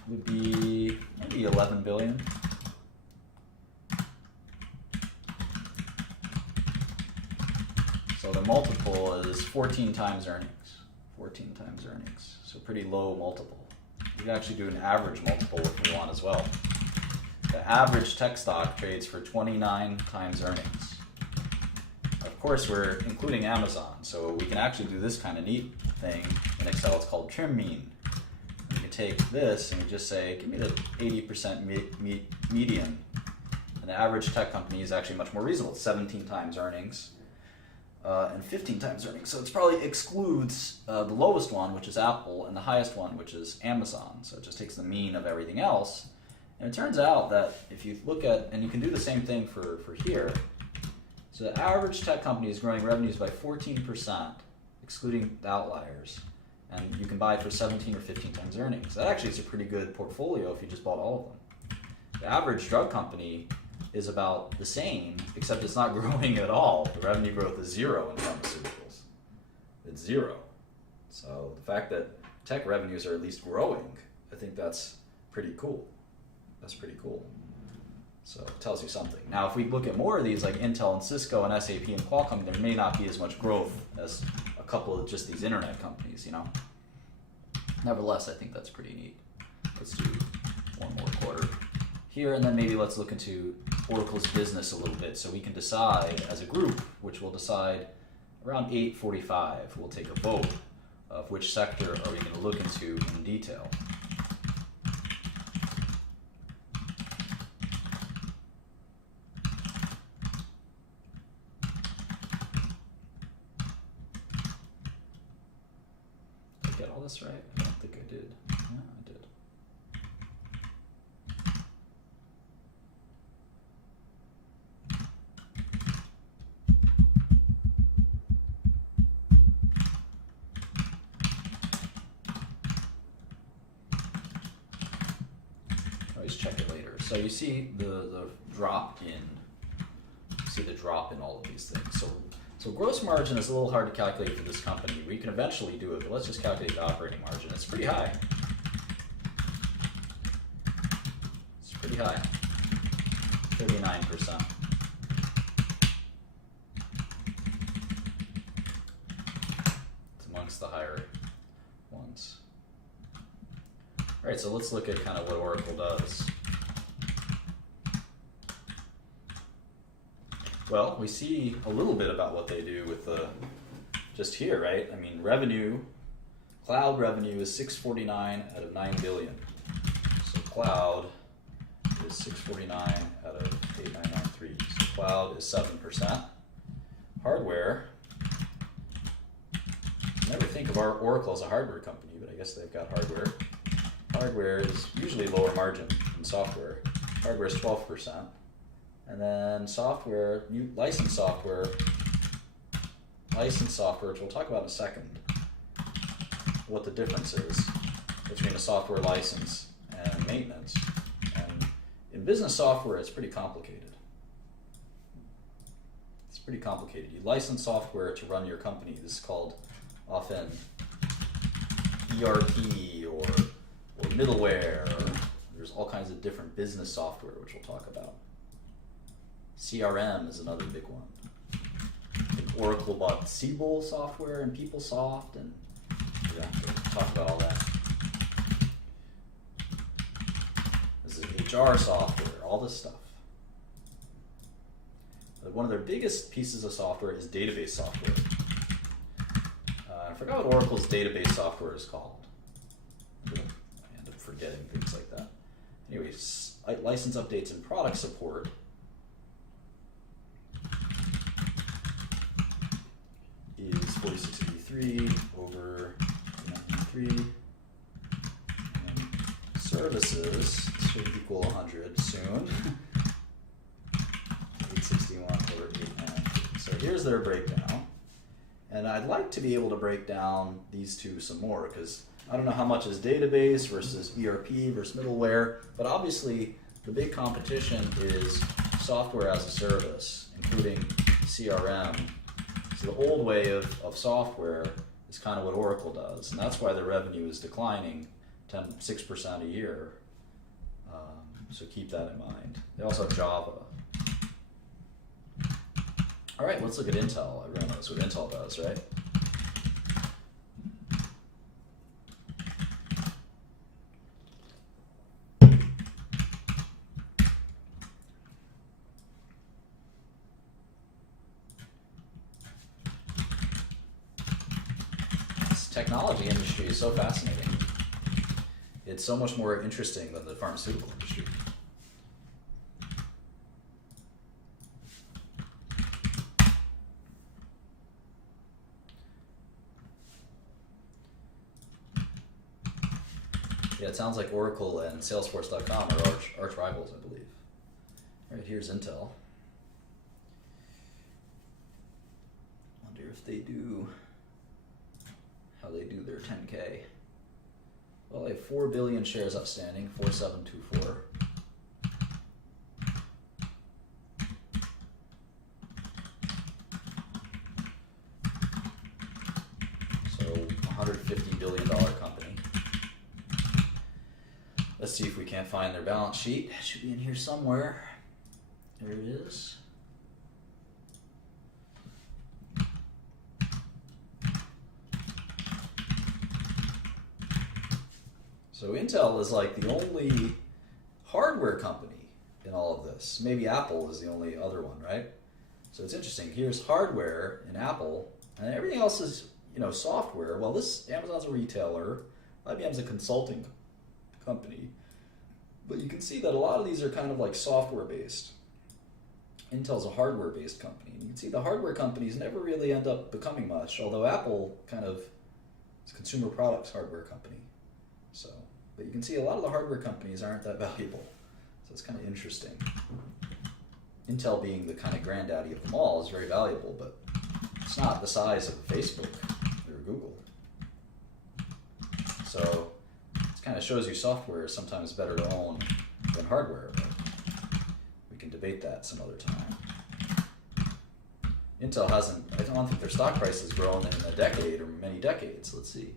would be maybe 11 billion. So the multiple is 14 times earnings. 14 times earnings. So pretty low multiple. You can actually do an average multiple if we want as well. The average tech stock trades for 29 times earnings. Of course, we're including Amazon, so we can actually do this kind of neat thing in Excel. It's called trim mean. You can take this and you just say, give me the 80% median. And the average tech company is actually much more reasonable. 17 times earnings and 15 times earnings. So it probably excludes the lowest one, which is Apple, and the highest one, which is Amazon. So it just takes the mean of everything else. And it turns out that if you look at, and you can do the same thing for here, so the average tech company is growing revenues by 14%, excluding the outliers, and you can buy it for 17 or 15 times earnings. That actually is a pretty good portfolio if you just bought all of them. The average drug company is about the same, except it's not growing at all. The revenue growth is 0 in pharmaceuticals. It's 0. So the fact that tech revenues are at least growing, I think that's pretty cool. That's pretty cool. So it tells you something. Now, if we look at more of these, like Intel and Cisco and SAP and Qualcomm, there may not be as much growth as a couple of just these internet companies, you know. Nevertheless, I think that's pretty neat. Let's do one more quarter here, and then maybe let's look into Oracle's business a little bit so we can decide as a group, which we'll decide around 8:45. We'll take a vote of which sector are we going to look into in detail. This right? I don't think I did. Yeah, I did. Always check it later. So you see the drop in. You see the drop in all of these things. So gross margin is a little hard to calculate for this company. We can eventually do it, but let's just calculate the operating margin. It's pretty high. It's pretty high. 39%. It's amongst the higher ones. All right, so let's look at kind of what Oracle does. Well, we see a little bit about what they do with the, just here, right? I mean, revenue, cloud revenue is 649 out of 9 billion. So cloud is 649 out of 8993. So cloud is 7%. Hardware, never think of our Oracle as a hardware company, but I guess they've got hardware. Hardware is usually lower margin than software. Hardware is 12%. And then software, new licensed software, which we'll talk about in a second, what the difference is between a software license and maintenance. And in business software, it's pretty complicated. It's pretty complicated. You license software to run your company. This is called often ERP or middleware. Or there's all kinds of different business software, which we'll talk about. CRM is another big one. I think Oracle bought Siebel software and PeopleSoft, and yeah, we'll talk about all that. This is HR software, all this stuff. But one of their biggest pieces of software is database software. I forgot what Oracle's database software is called. I end up forgetting things like that. Anyways, license updates and product support is 4683 over 93, and services should equal 100 soon. 861 over 890. So here's their breakdown, and I'd like to be able to break down these two some more because I don't know how much is database versus ERP versus middleware, but obviously the big competition is software as a service, including CRM. So the old way of software is kind of what Oracle does, and that's why their revenue is declining 6% a year. So keep that in mind. They also have Java. All right, let's look at Intel. Everyone knows what Intel does, right? This technology industry is so fascinating. It's so much more interesting than the pharmaceutical industry. Yeah, it sounds like Oracle and Salesforce.com are arch rivals, I believe. All right, here's Intel. Wonder if they do how they do their 10K. Well, they have 4 billion shares outstanding, 4724. So, $150 billion company. Let's see if we can't find their balance sheet. It should be in here somewhere. There it is. So Intel is like the only hardware company in all of this. Maybe Apple is the only other one, right? So it's interesting. Here's hardware in Apple, and everything else is, software. Well, Amazon's a retailer, IBM's a consulting company, but you can see that a lot of these are kind of like software based. Intel's a hardware based company. And you can see the hardware companies never really end up becoming much, although Apple kind of is a consumer products hardware company. So, but you can see a lot of the hardware companies aren't that valuable. So it's kind of interesting. Intel being the kind of granddaddy of them all is very valuable, but it's not the size of Facebook or Google. So it kind of shows you software is sometimes better to own than hardware, but we can debate that some other time. Intel hasn't, I don't think their stock price has grown in a decade or many decades. Let's see.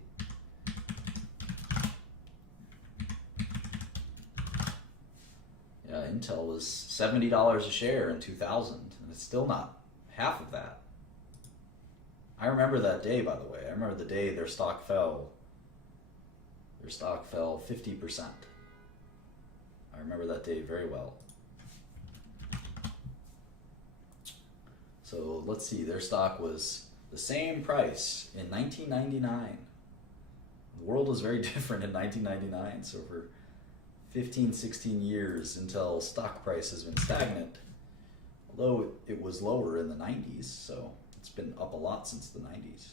Yeah, Intel was $70 a share in 2000, and it's still not half of that. I remember that day, by the way. I remember the day their stock fell. Their stock fell 50%. I remember that day very well. So let's see, their stock was the same price in 1999. The world was very different in 1999, so for 15, 16 years, Intel stock price has been stagnant, although it was lower in the 90s, so it's been up a lot since the 90s.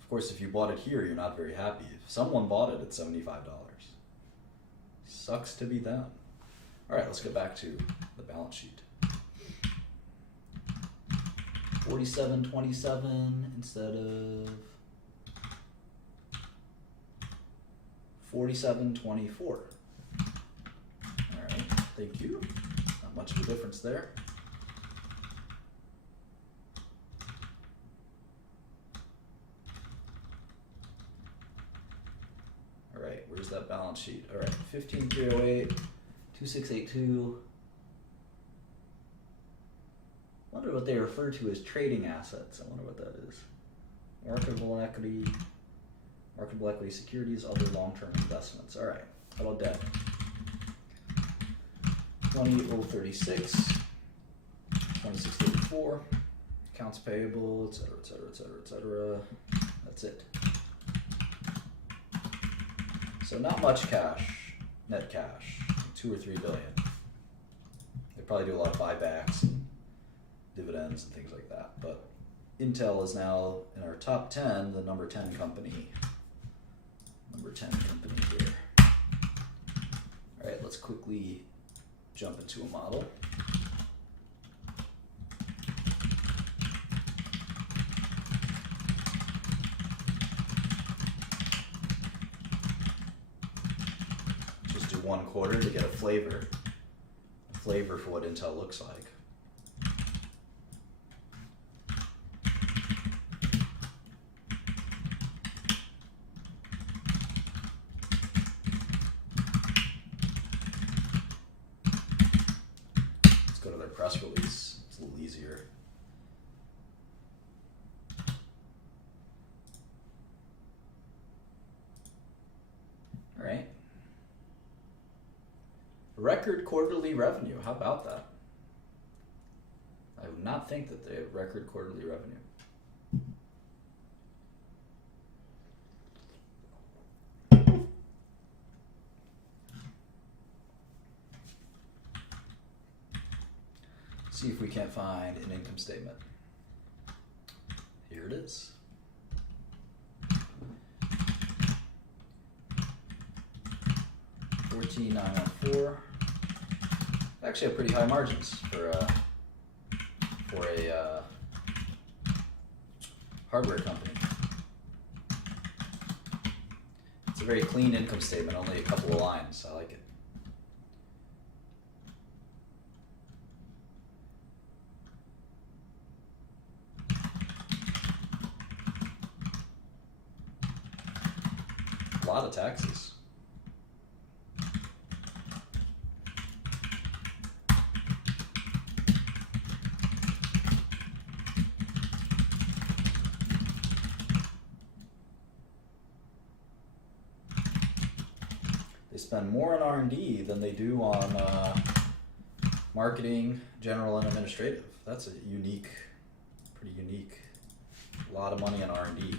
Of course, if you bought it here, you're not very happy. If someone bought it at $75, sucks to be them. All right, let's get back to the balance sheet. 4727 instead of 4724. All right, thank you. Not much of a difference there. All right, where's that balance sheet? All right, 15308, 2682. I wonder what they refer to as trading assets. I wonder what that is. Marketable equity securities, other long-term investments. All right, how about debt? 20036, 2684, accounts payable, etc., etc., etc., etc. That's it. So not much cash, net cash, 2 or 3 billion. They probably do a lot of buybacks and dividends and things like that. But Intel is now in our top 10, the number 10 company. Number 10 company here. All right, let's quickly jump into a model. Just do 1 quarter to get a flavor for what Intel looks like. Press release. It's a little easier. Record quarterly revenue. How about that? I would not think that they have record quarterly revenue. See if we can't find an income statement. Here it is. $14,914. Actually, have pretty high margins for a hardware company. It's a very clean income statement, only a couple of lines. I like it. A lot of taxes. They spend more on R&D than they do on marketing, general, and administrative. That's a unique, pretty unique. A lot of money on R&D.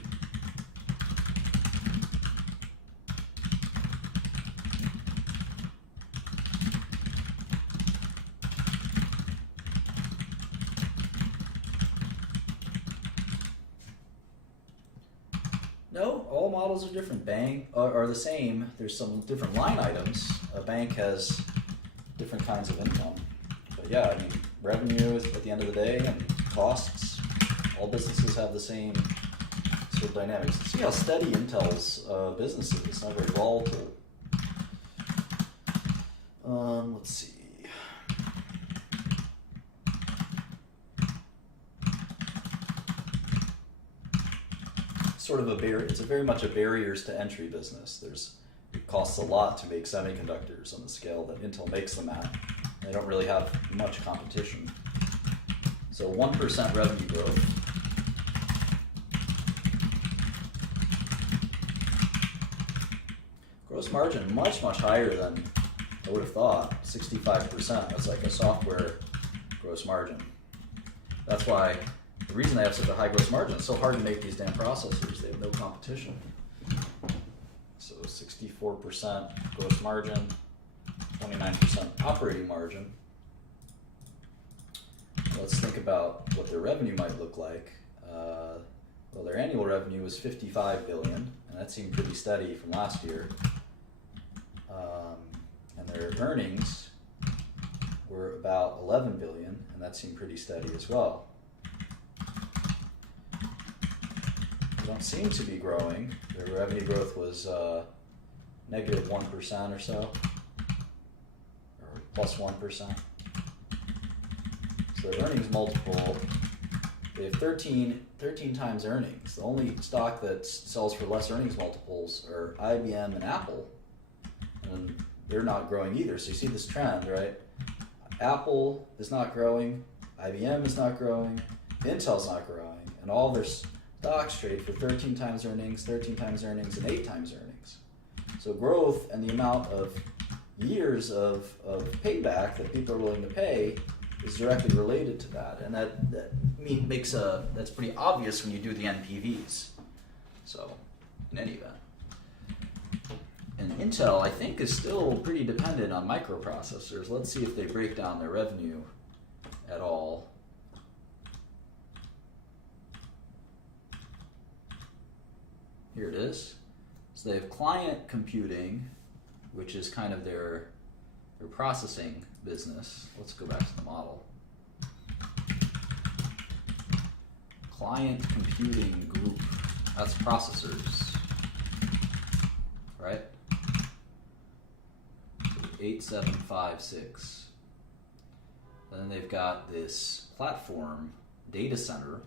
No, all models are different. Bank are the same. There's some different line items. A bank has different kinds of income. But yeah, I mean, revenue is at the end of the day, and costs. All businesses have the same sort of dynamics. See how steady Intel's business is. It's not very volatile. Let's see. Sort of it's a very much a barriers to entry business. It costs a lot to make semiconductors on the scale that Intel makes them at. They don't really have much competition. So 1% revenue growth. Gross margin much higher than I would have thought. 65%. That's like a software gross margin. That's why the reason they have such a high gross margin, it's so hard to make these damn processors. They have no competition. So 64% gross margin, 29% operating margin. Let's think about what their revenue might look like. Well, their annual revenue was $55 billion, and that seemed pretty steady from last year. And their earnings were about $11 billion, and that seemed pretty steady as well. They don't seem to be growing. Their revenue growth was negative 1% or so, or plus 1%. So their earnings multiple, they have 13 times earnings. The only stock that sells for less earnings multiples are IBM and Apple, and they're not growing either. So you see this trend, right? Apple is not growing, IBM is not growing, Intel's not growing, and all their stocks trade for 13 times earnings, 13 times earnings, and 8 times earnings. So growth and the amount of years of payback that people are willing to pay is directly related to that, and that's pretty obvious when you do the NPVs. So, in any event, and Intel, I think, is still pretty dependent on microprocessors. Let's see if they break down their revenue at all. Here it is. So they have client computing, which is kind of their processing business. Let's go back to the model. Client computing group, that's processors, right? 8756. Then they've got this platform data center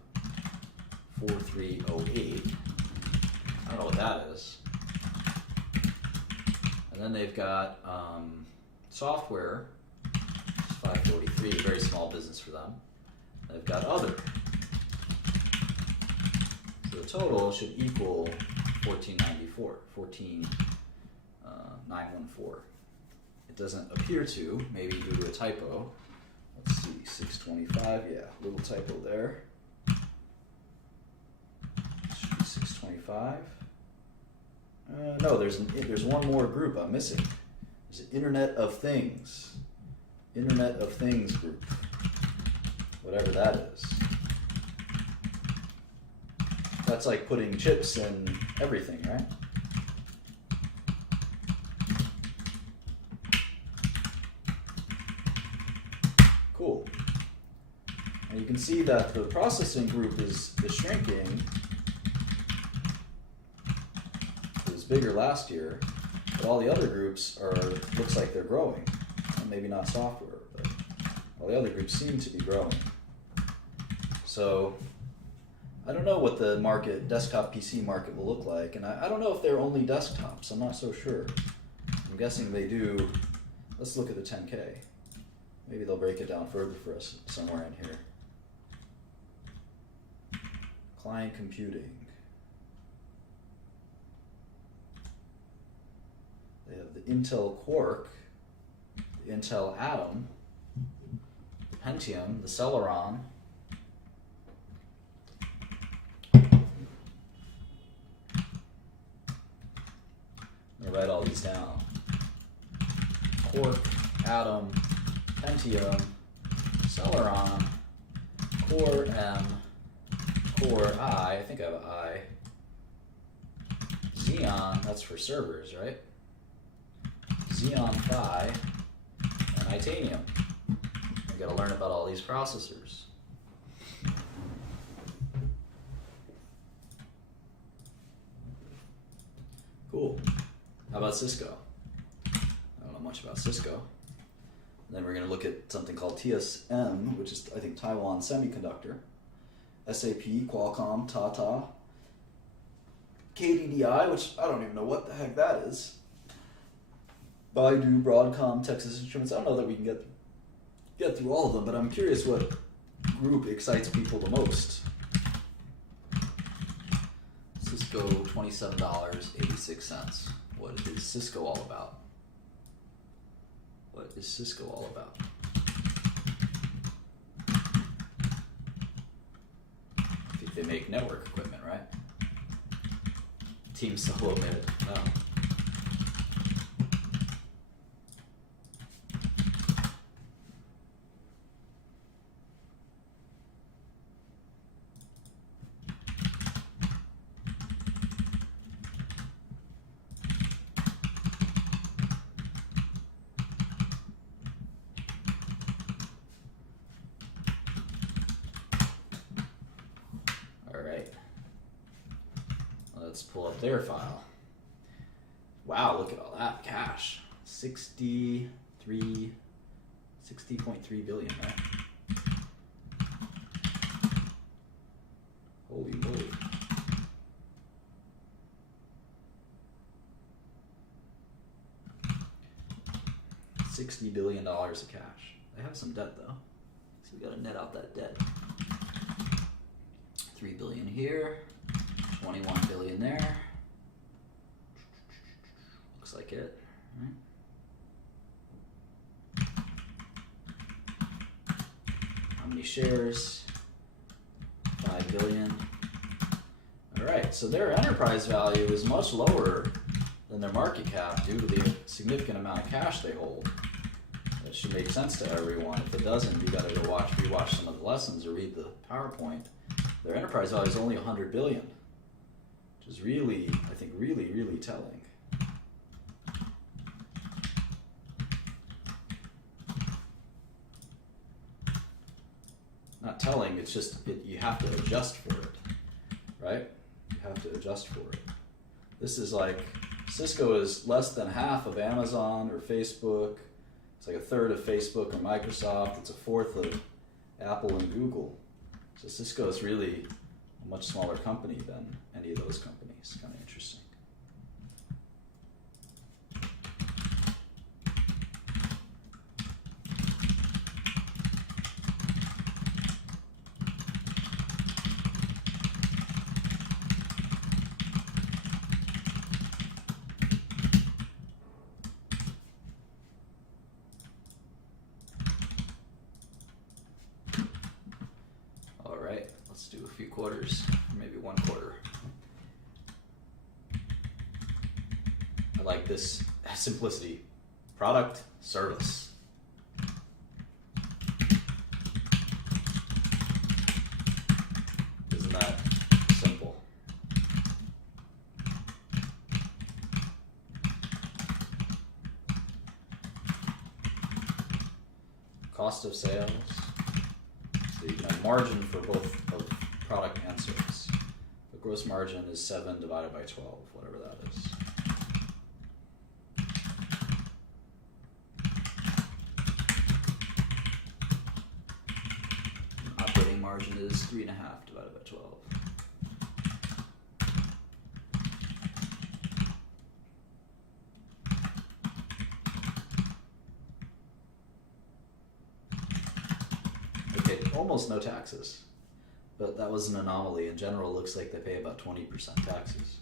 4308. I don't know what that is. And then they've got software, 543, a very small business for them. They've got other. So the total should equal 14914, 14914. It doesn't appear to, maybe due to a typo. Let's see, 625, yeah, little typo there. Should be 625. No, there's one more group I'm missing. There's an Internet of Things. Internet of Things group. Whatever that is. That's like putting chips in everything, right? Cool. And you can see that the processing group is shrinking. It was bigger last year, but all the other groups looks like they're growing. Well, maybe not software, but all the other groups seem to be growing. So I don't know what the desktop PC market will look like, and I don't know if they're only desktops. I'm not so sure. I'm guessing they do. Let's look at the 10K. Maybe they'll break it down further for us somewhere in here. Client computing. They have the Intel Quark, the Intel Atom, the Pentium, the Celeron. I'm gonna write all these down. Quark, Atom, Pentium, Celeron, Core M, Core I think I have an I, Xeon, that's for servers, right? Xeon Phi, and Itanium. I gotta learn about all these processors. Cool. How about Cisco? I don't know much about Cisco. Then we're going to look at something called TSM, which is, I think, Taiwan Semiconductor, SAP, Qualcomm, Tata, KDDI, which I don't even know what the heck that is, Baidu, Broadcom, Texas Instruments. I don't know that we can get through all of them, but I'm curious what group excites people the most. Cisco, $27.86. What is Cisco all about? What is Cisco all about? I think they make network equipment, right? Team Solo made. No. Let's pull up their file. Wow, look at all that cash. 60.3 billion, right? Holy moly. $60 billion of cash. They have some debt though. So we gotta net out that debt. 3 billion here. 21 billion there. Looks like it. Right. How many shares? 5 billion. All right, so their enterprise value is much lower than their market cap due to the significant amount of cash they hold. That should make sense to everyone. If it doesn't, you gotta go rewatch some of the lessons or read the PowerPoint. Their enterprise value is only 100 billion. Which is really, I think, really, really telling. Not telling, it's just, you have to adjust for it, right? You have to adjust for it. This is like, Cisco is less than half of Amazon or Facebook. It's like a third of Facebook or Microsoft. It's a fourth of Apple and Google. So Cisco is really a much smaller company than any of those companies. Kind of interesting. few quarters, maybe 1 quarter. I like this simplicity. Product, service. Isn't that simple? Cost of sales. So you have margin for both of product and service. The gross margin is 7 divided by 12, whatever that is. Operating margin is 3.5 divided by 12. Okay, almost no taxes, but that was an anomaly. In general, it looks like they pay about 20% taxes.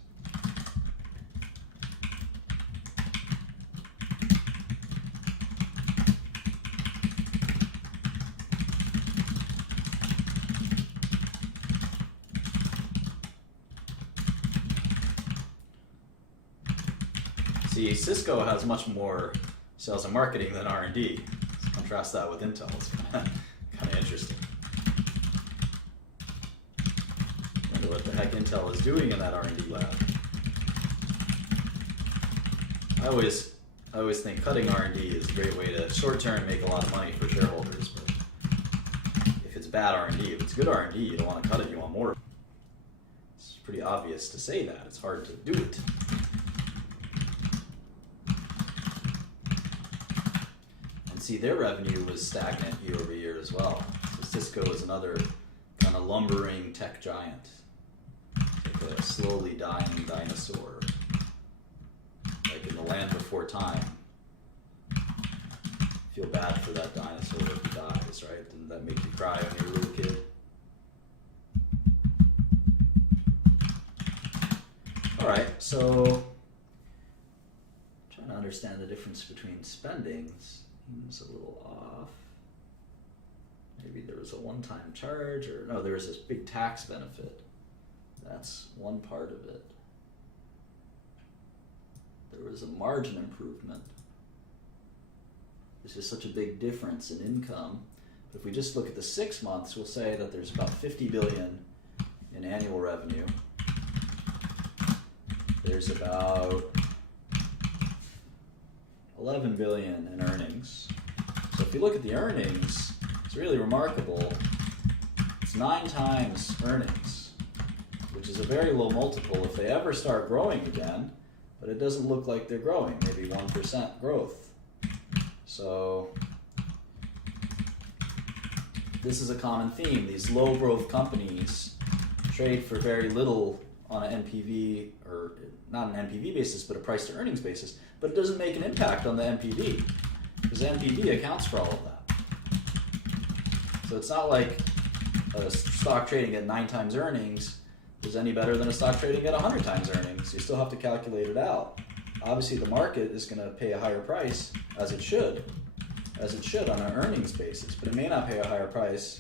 See, Cisco has much more sales and marketing than R&D. Let's contrast that with Intel. It's kind of interesting. Wonder what the heck Intel is doing in that R&D lab. I always think cutting R&D is a great way to short-term make a lot of money for shareholders. But if it's bad R&D, if it's good R&D, you don't want to cut it. You want more. It's pretty obvious to say that. It's hard to do it. See, their revenue was stagnant year over year as well. So Cisco is another kind of lumbering tech giant, like a slowly dying dinosaur, like in the land before time. Feel bad for that dinosaur if he dies, right? Didn't that make you cry when you were a little kid? All right, so trying to understand the difference between spendings. Seems a little off. Maybe there was a one-time charge, or no, there was this big tax benefit. That's one part of it. There was a margin improvement. This is such a big difference in income. But if we just look at the 6 months, we'll say that there's about 50 billion in annual revenue. There's about 11 billion in earnings. So if you look at the earnings, it's really remarkable. It's 9 times earnings, which is a very low multiple if they ever start growing again, but it doesn't look like they're growing, maybe 1% growth. So this is a common theme. These low growth companies trade for very little on an NPV, or not an NPV basis, but a price to earnings basis, but it doesn't make an impact on the NPV, because the NPV accounts for all of that. So it's not like a stock trading at 9 times earnings is any better than a stock trading at 100 times earnings. You still have to calculate it out. Obviously the market is going to pay a higher price, as it should on an earnings basis, but it may not pay a higher price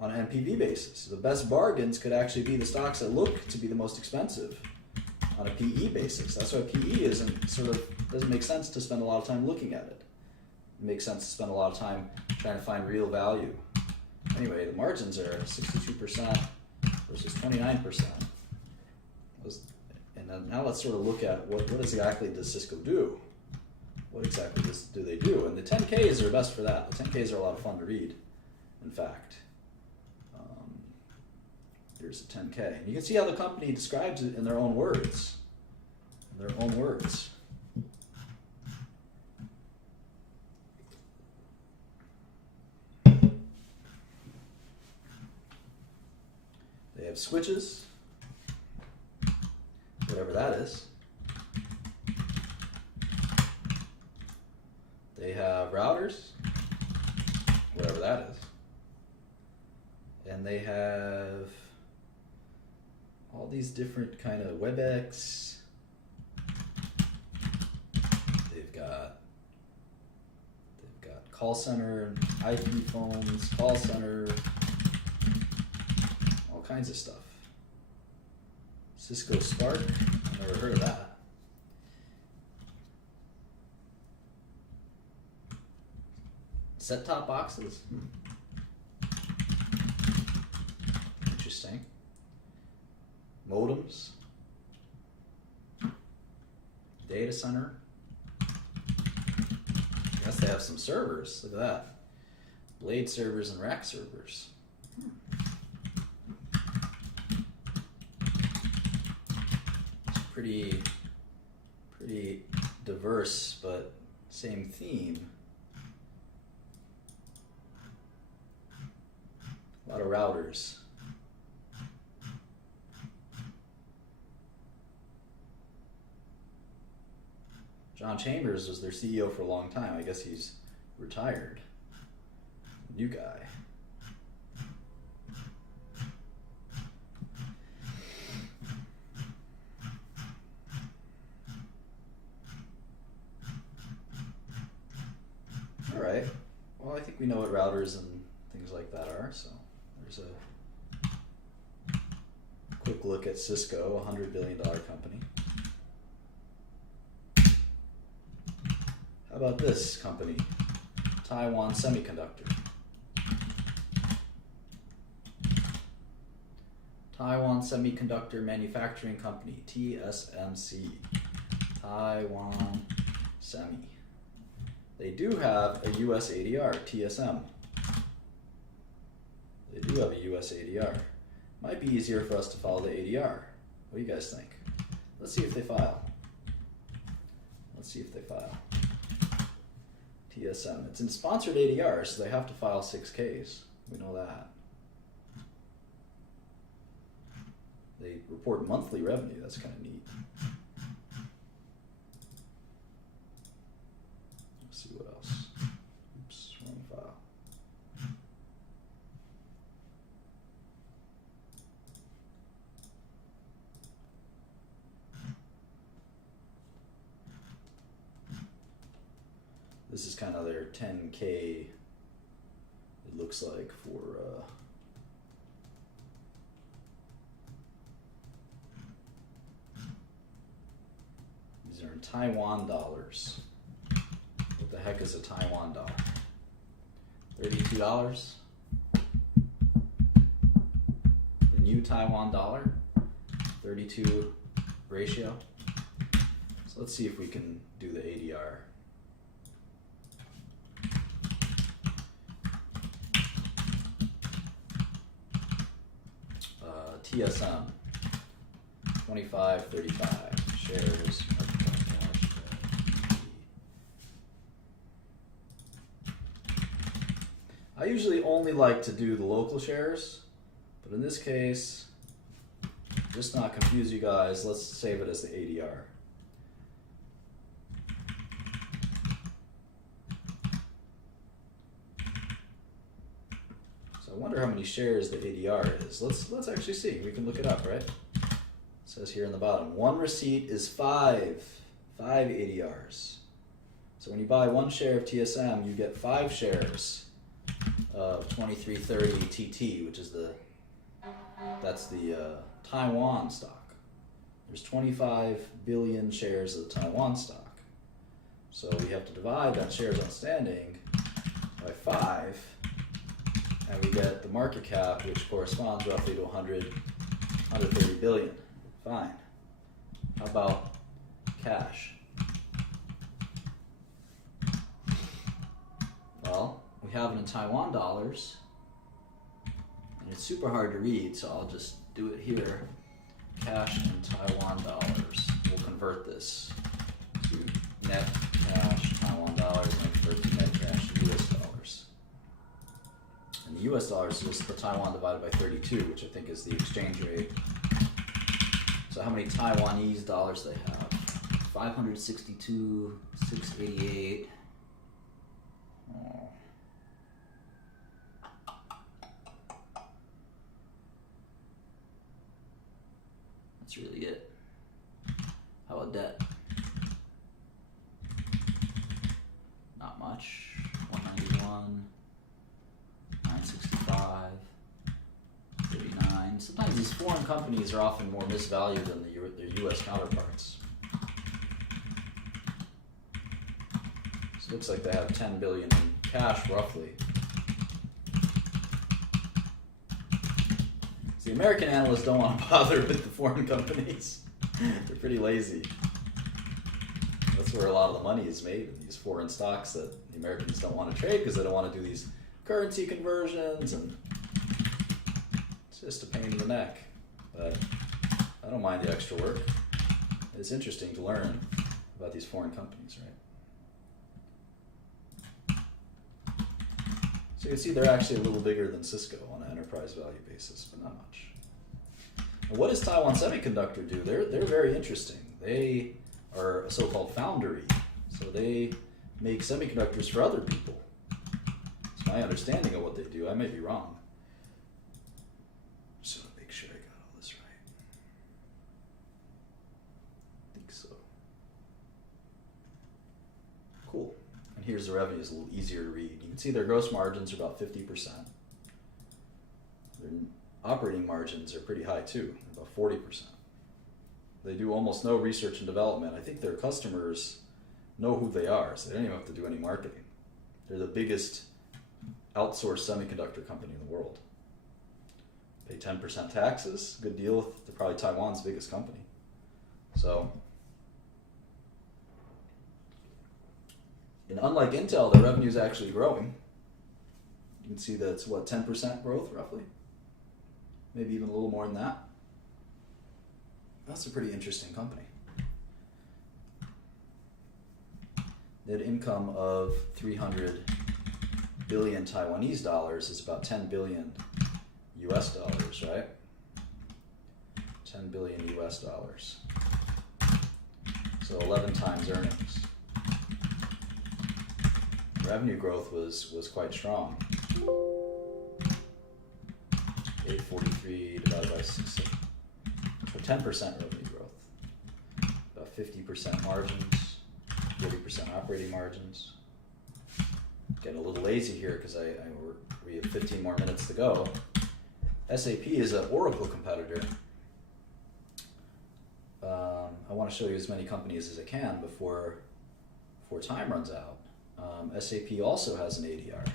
on an NPV basis. The best bargains could actually be the stocks that look to be the most expensive on a PE basis. That's why PE doesn't make sense to spend a lot of time looking at it. It makes sense to spend a lot of time trying to find real value. Anyway, the margins are 62% versus 29%. And then now let's sort of look at what exactly does Cisco do? What exactly do they do? And the 10Ks are best for that. The 10Ks are a lot of fun to read, in fact. Here's a 10K. And you can see how the company describes it in their own words. They have switches, whatever that is. They have routers, whatever that is. And they have all these different kind of WebEx. They've got call center, IP phones, call center, all kinds of stuff. Cisco Spark, I've never heard of that. Set-top boxes. Interesting. Modems. Data center. I guess they have some servers. Look at that. Blade servers and rack servers. It's pretty diverse, but same theme. A lot of routers. John Chambers was their CEO for a long time. I guess he's retired. New guy. All right. Well, I think we know what routers and things like that are, so there's a quick look at Cisco, a $100 billion company. How about this company? Taiwan Semiconductor. Taiwan Semiconductor Manufacturing Company, TSMC. Taiwan Semi. They do have a US ADR, TSM. They do have a US ADR. Might be easier for us to follow the ADR. What do you guys think? Let's see if they file. Let's see if they file. TSM. It's in sponsored ADR, so they have to file 6Ks. We know that. They report monthly revenue. That's kind of neat. Let's see what else. Oops, wrong file. This is kind of their 10K, it looks like, for these are in Taiwan dollars. What the heck is a Taiwan dollar? $32? The new Taiwan dollar, 32 ratio. So let's see if we can do the ADR. TSM, 2535 shares. I usually only like to do the local shares, but in this case, just not confuse you guys, let's save it as the ADR. So I wonder how many shares the ADR is. Let's actually see. We can look it up, right? It says here in the bottom, one receipt is five ADRs. So when you buy one share of TSM, you get 5 shares of 2330 TT, which is that's the Taiwan stock. There's 25 billion shares of the Taiwan stock. So we have to divide that shares outstanding by 5, and we get the market cap, which corresponds roughly to 130 billion. Fine. How about cash? Well, we have it in Taiwan dollars, and it's super hard to read, so I'll just do it here. Cash in Taiwan dollars. We'll convert this to net cash Taiwan dollars and convert to net cash US dollars. And the US dollars is just the Taiwan divided by 32, which I think is the exchange rate. So how many Taiwanese dollars they have? 562, 688. Oh. That's really it. How about debt? Not much. 191, 965, 39, sometimes these foreign companies are often more misvalued than their U.S. counterparts. So it looks like they have 10 billion in cash, roughly. So the American analysts don't want to bother with the foreign companies. They're pretty lazy. That's where a lot of the money is made, in these foreign stocks that the Americans don't want to trade because they don't want to do these currency conversions, and it's just a pain in the neck. But I don't mind the extra work. It's interesting to learn about these foreign companies, right? So you can see they're actually a little bigger than Cisco on an enterprise value basis, but not much. And what does Taiwan Semiconductor do? They're very interesting. They are a so-called foundry, so they make semiconductors for other people. It's my understanding of what they do. I may be wrong. Just want to make sure I got all this right. I think so. Cool. And here's the revenues, a little easier to read. You can see their gross margins are about 50%. Their operating margins are pretty high too, about 40%. They do almost no research and development. I think their customers know who they are, so they don't even have to do any marketing. They're the biggest outsourced semiconductor company in the world. Pay 10% taxes, good deal. They're probably Taiwan's biggest company. So, and unlike Intel, their revenue is actually growing. You can see that it's what, 10% growth roughly? Maybe even a little more than that. That's a pretty interesting company. Net income of 300 billion Taiwanese dollars is about 10 billion US dollars, right? 10 billion US dollars. So 11 times earnings. Revenue growth was quite strong. 843 divided by 6. For 10% revenue growth. About 50% margins, 40% operating margins. Getting a little lazy here because we have 15 more minutes to go. SAP is an Oracle competitor. I want to show you as many companies as I can before time runs out. SAP also has an ADR.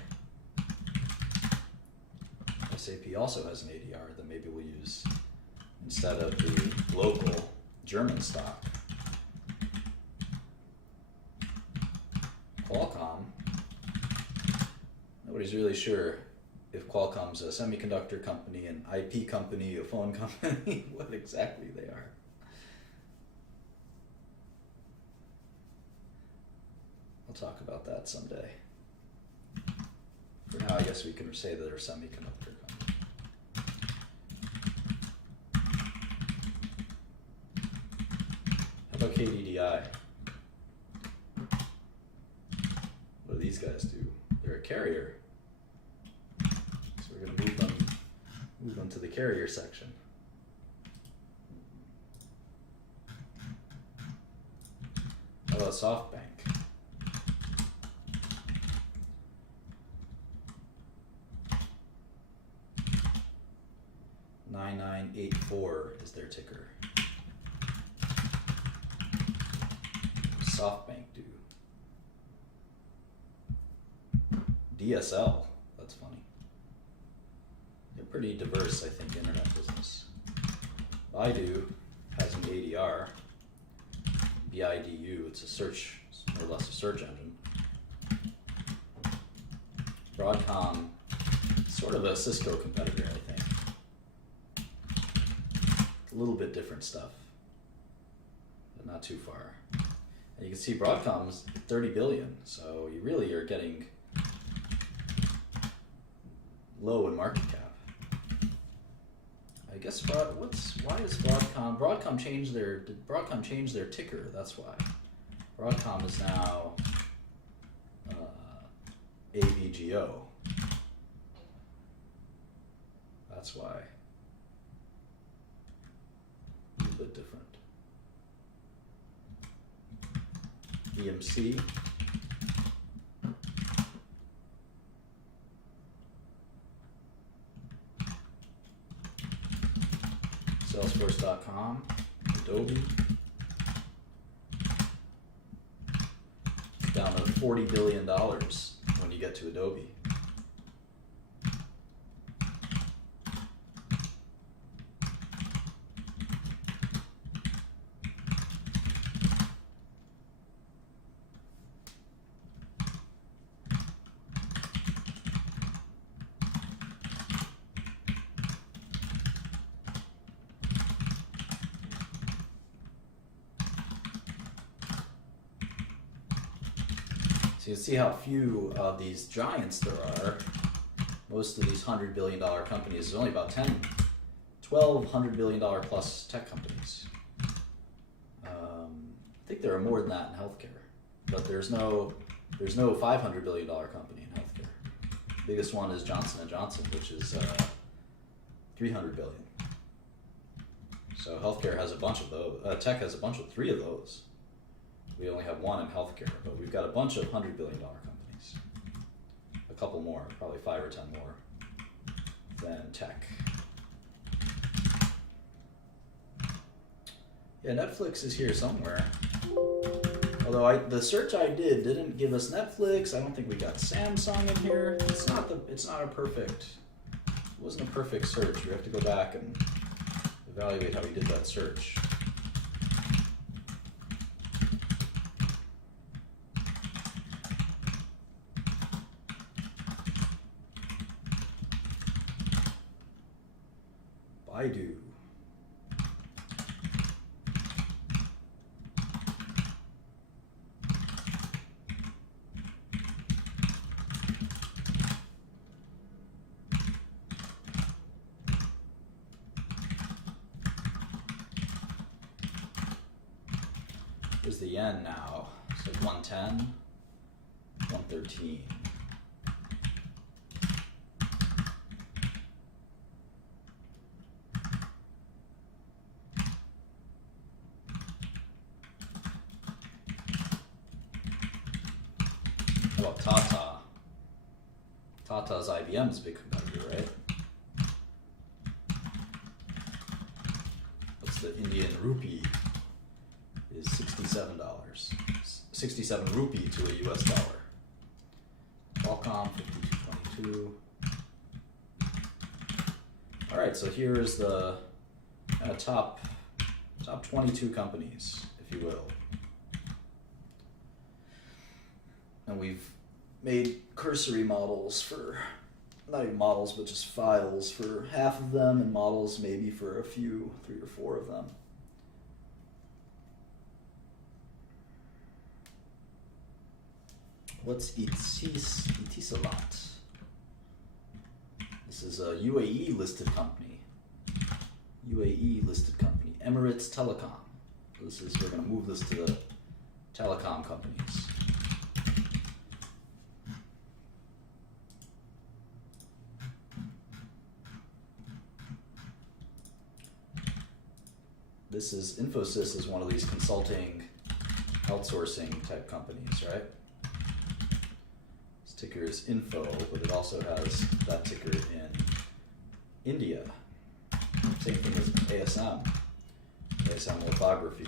SAP also has an ADR that maybe we'll use instead of the local German stock. Qualcomm, nobody's really sure if Qualcomm's a semiconductor company, an IP company, a phone company, what exactly they are. I'll talk about that someday. For now, I guess we can say that they're a semiconductor company. How about KDDI? What do these guys do? They're a carrier. So we're going to move them to the carrier section. How about SoftBank? $9984 is their ticker. SoftBank do? DSL, that's funny. They're pretty diverse, I think, internet business. Baidu has an ADR. BIDU, it's a search, more or less a search engine. Broadcom, sort of a Cisco competitor, I think. A little bit different stuff, but not too far. And you can see Broadcom's 30 billion, so you really are getting low in market cap. I guess why is Broadcom did Broadcom change their ticker? That's why. Broadcom is now AVGO. That's why. A little bit different. EMC. Salesforce.com, Adobe. It's down to $40 billion when you get to Adobe. So you can see how few of these giants there are. Most of these $100 billion companies, there's only about 12 $100 billion plus tech companies. I think there are more than that in healthcare, but there's no $500 billion company in healthcare. The biggest one is Johnson & Johnson, which is $300 billion. So healthcare has a bunch of those. Tech has three of those. We only have one in healthcare, but we've got a bunch of $100 billion companies. A couple more, probably 5 or 10 more than tech. Yeah, Netflix is here somewhere. Although the search I did didn't give us Netflix. I don't think we got Samsung in here. It wasn't a perfect search. We have to go back and evaluate how we did that search. Baidu. Here's the yen now. So 110, 113. How about Tata? Tata's IBM's big competitor, right? What's the Indian rupee? Is $67. 67 rupee to a US dollar. Qualcomm 5222. All right, so here's the top 22 companies, if you will. And we've made cursory models for, not even models, but just files for half of them, and models maybe for a few, 3 or 4 of them. What's Etisalat? This is a UAE listed company. UAE listed company. Emirates Telecom. We're going to move this to the telecom companies. Infosys is one of these consulting, outsourcing type companies, right? This ticker is Info, but it also has that ticker in India. Same thing as ASM lithography.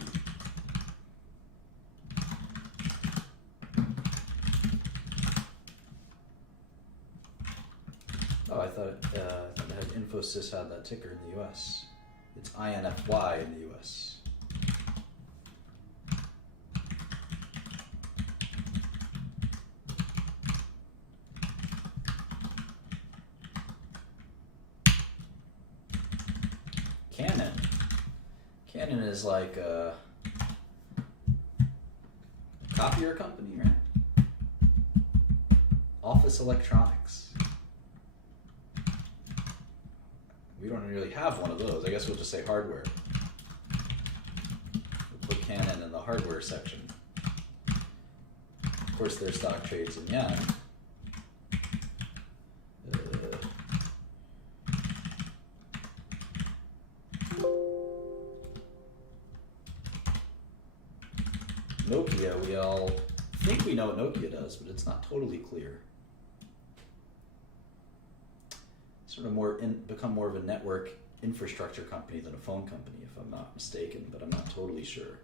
Oh, I thought Infosys had that ticker in the US. It's INFY in the US. Canon is like a copier company, right? Office electronics. We don't really have one of those. I guess we'll just say hardware. We'll put Canon in the hardware section. Of course, their stock trades in yen. Nokia, we all think we know what Nokia does, but it's not totally clear. Sort of become more of a network infrastructure company than a phone company, if I'm not mistaken, but I'm not totally sure.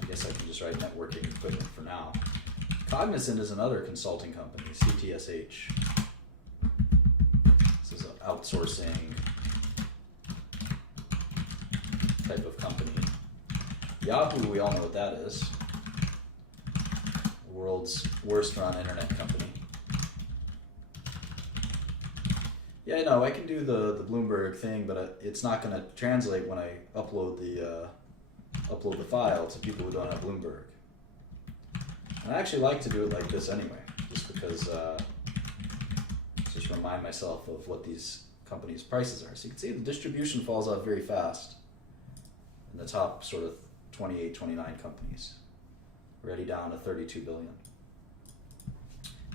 I guess I can just write networking equipment for now. Cognizant is another consulting company, CTSH. This is an outsourcing type of company. Yahoo, we all know what that is. The world's worst run internet company. Yeah, no, I can do the Bloomberg thing, but it's not going to translate when I upload the file to people who don't have Bloomberg. And I actually like to do it like this anyway, just because just remind myself of what these companies' prices are. So you can see the distribution falls off very fast in the top sort of 28, 29 companies. Already down to 32 billion.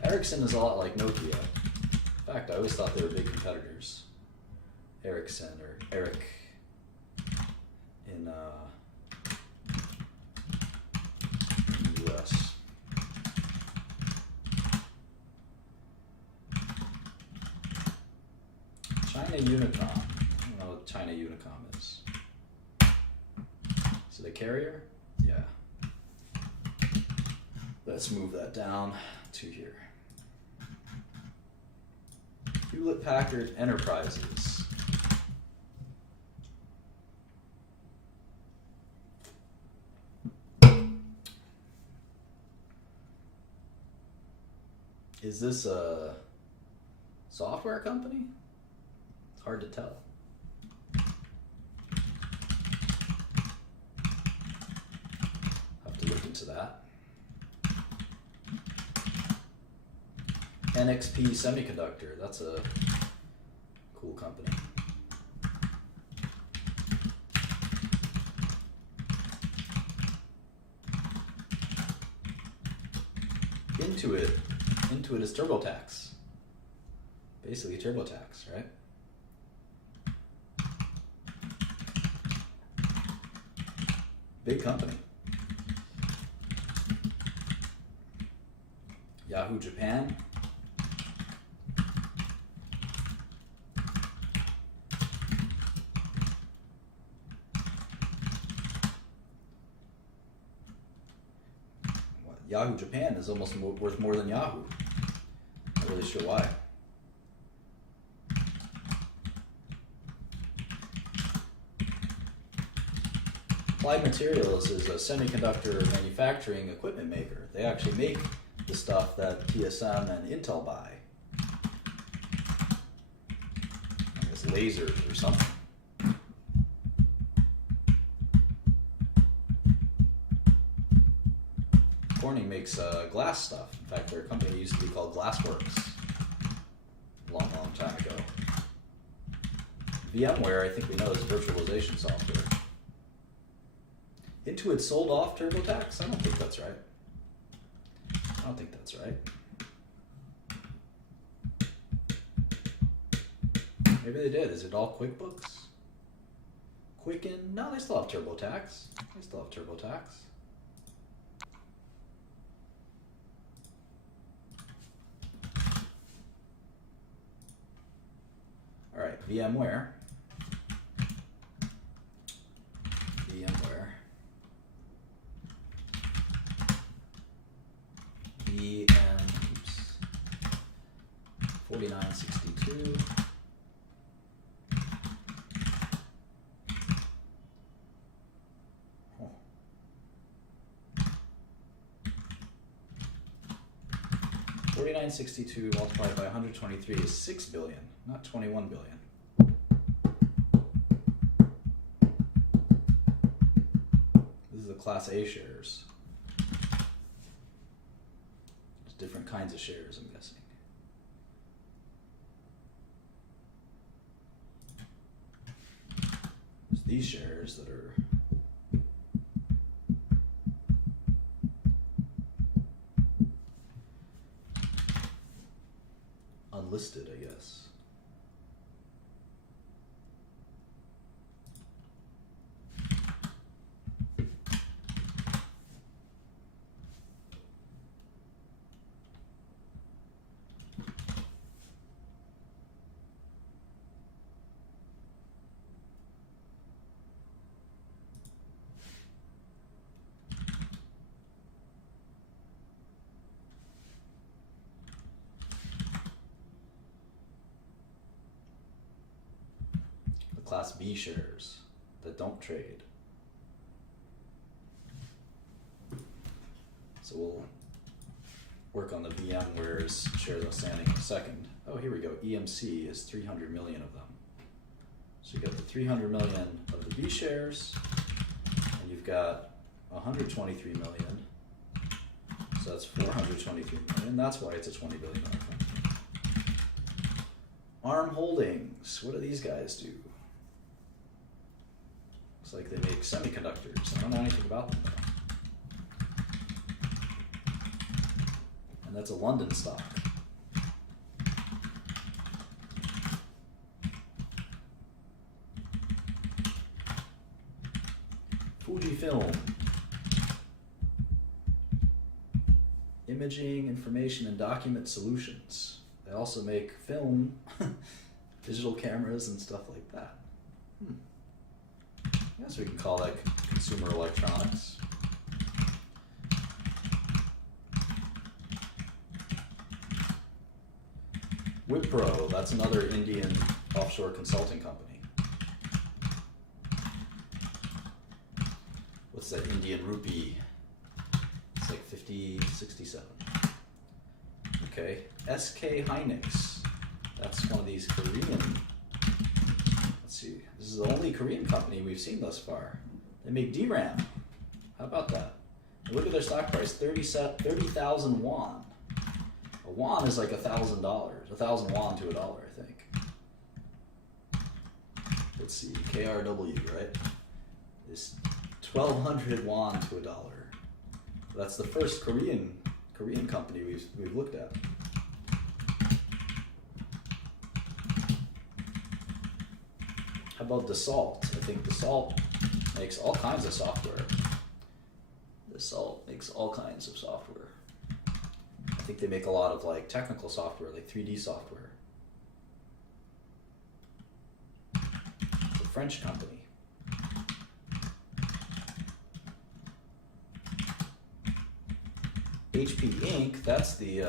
Ericsson is a lot like Nokia. In fact, I always thought they were big competitors. Ericsson, or Eric in the US. China Unicom. I don't know what China Unicom is. Is it a carrier? Yeah. Let's move that down to here. Hewlett Packard Enterprises. Is this a software company? It's hard to tell. Have to look into that. NXP Semiconductor, that's a cool company. Intuit is TurboTax. Basically TurboTax, right? Big company. Yahoo Japan. Yahoo Japan is almost worth more than Yahoo. Not really sure why. Applied Materials is a semiconductor manufacturing equipment maker. They actually make the stuff that TSM and Intel buy. I guess lasers or something. Corning makes glass stuff. In fact, their company used to be called Glassworks a long, long time ago. VMware, I think we know, is virtualization software. Intuit sold off TurboTax? I don't think that's right. I don't think that's right. Maybe they did. Is it all QuickBooks? Quicken? No, they still have TurboTax. They still have TurboTax. All right, VMware. oops. 4962. Oh. 4962 multiplied by 123 is 6 billion, not 21 billion. This is the Class A shares. Different kinds of shares, I'm guessing. There's these shares that are unlisted, I guess. Class B shares that don't trade. So we'll work on the VMware's shares outstanding in a second. Oh, here we go. EMC is 300 million of them. So you got the 300 million of the B shares, and you've got 123 million. So that's 423 million. That's why it's a $20 billion company. ARM Holdings. What do these guys do? Looks like they make semiconductors. I don't know anything about them though. And that's a London stock. Fujifilm. Imaging, Information, and Document Solutions. They also make film, digital cameras, and stuff like that. I guess we can call that consumer electronics. Wipro, that's another Indian offshore consulting company. What's that Indian rupee? It's like 50, 67. Okay, SK Hynix. That's one of these Korean. Let's see. This is the only Korean company we've seen thus far. They make DRAM. How about that? And look at their stock price, 30,000 won. A won is like $1,000. 1,000 won to $1, I think. Let's see, KRW, right? It's 1,200 won to $1. That's the first Korean company we've looked at. How about Dassault? I think Dassault makes all kinds of software. Dassault makes all kinds of software. I think they make a lot of like technical software, like 3D software. It's a French company. HP Inc. That's the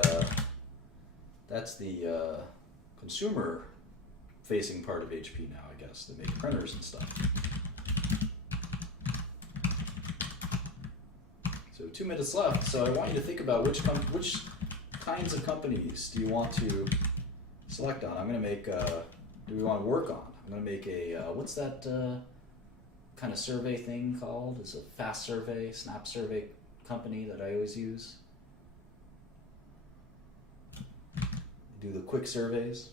consumer-facing part of HP now, I guess. They make printers and stuff. So 2 minutes left. So I want you to think about which kinds of companies do you want to select on. I'm going to make. Do we want to work on? I'm going to make a. What's that kind of survey thing called? It's a fast survey, snap survey company that I always use. Do the quick surveys.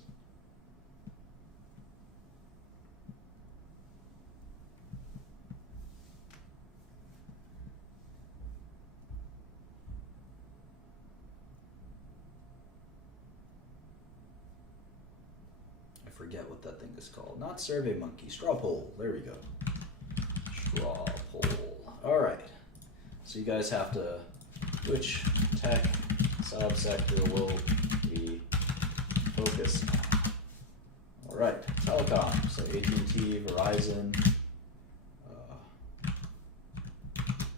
I forget what that thing is called. Not Survey Monkey, Straw Poll. There we go. Straw Poll. All right. So you guys have to, which tech subsector will we focus on? All right, telecom. So AT&T, Verizon.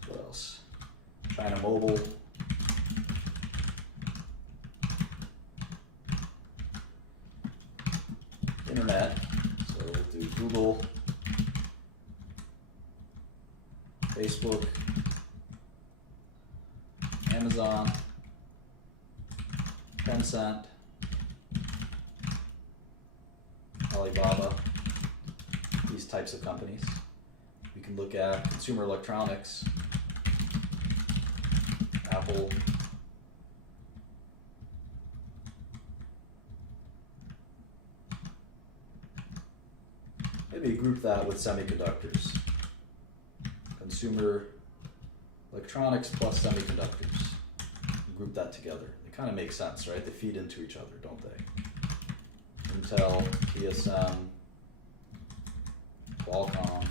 What else? China Mobile. Internet. So we'll do Google, Facebook, Amazon, Tencent, Alibaba, these types of companies. We can look at consumer electronics, Apple, maybe group that with semiconductors. Consumer electronics plus semiconductors. Group that together. They kind of make sense, right? They feed into each other, don't they? Intel, TSM, Qualcomm.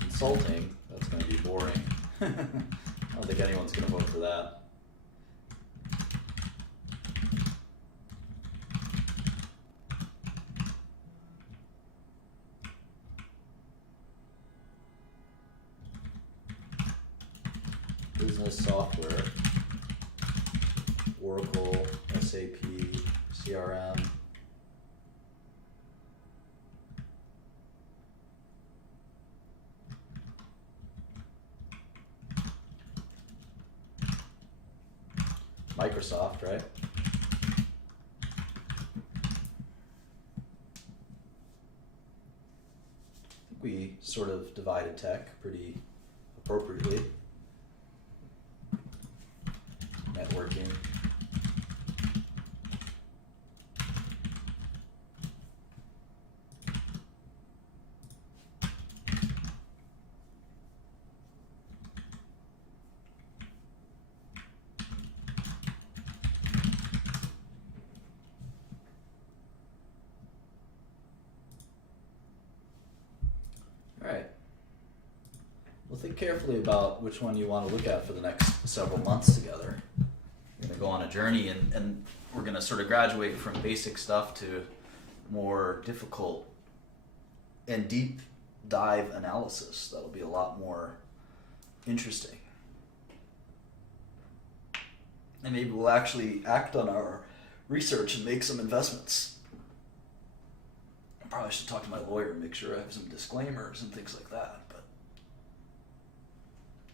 Consulting, that's going to be boring. I don't think anyone's going to vote for that. business software, Oracle, SAP, CRM. Microsoft, right? I think we sort of divided tech pretty appropriately. Networking. All right. Well, think carefully about which one you want to look at for the next several months together. We're going to go on a journey, and we're going to sort of graduate from basic stuff to more difficult and deep dive analysis. That'll be a lot more interesting. And maybe we'll actually act on our research and make some investments. I probably should talk to my lawyer and make sure I have some disclaimers and things like that. But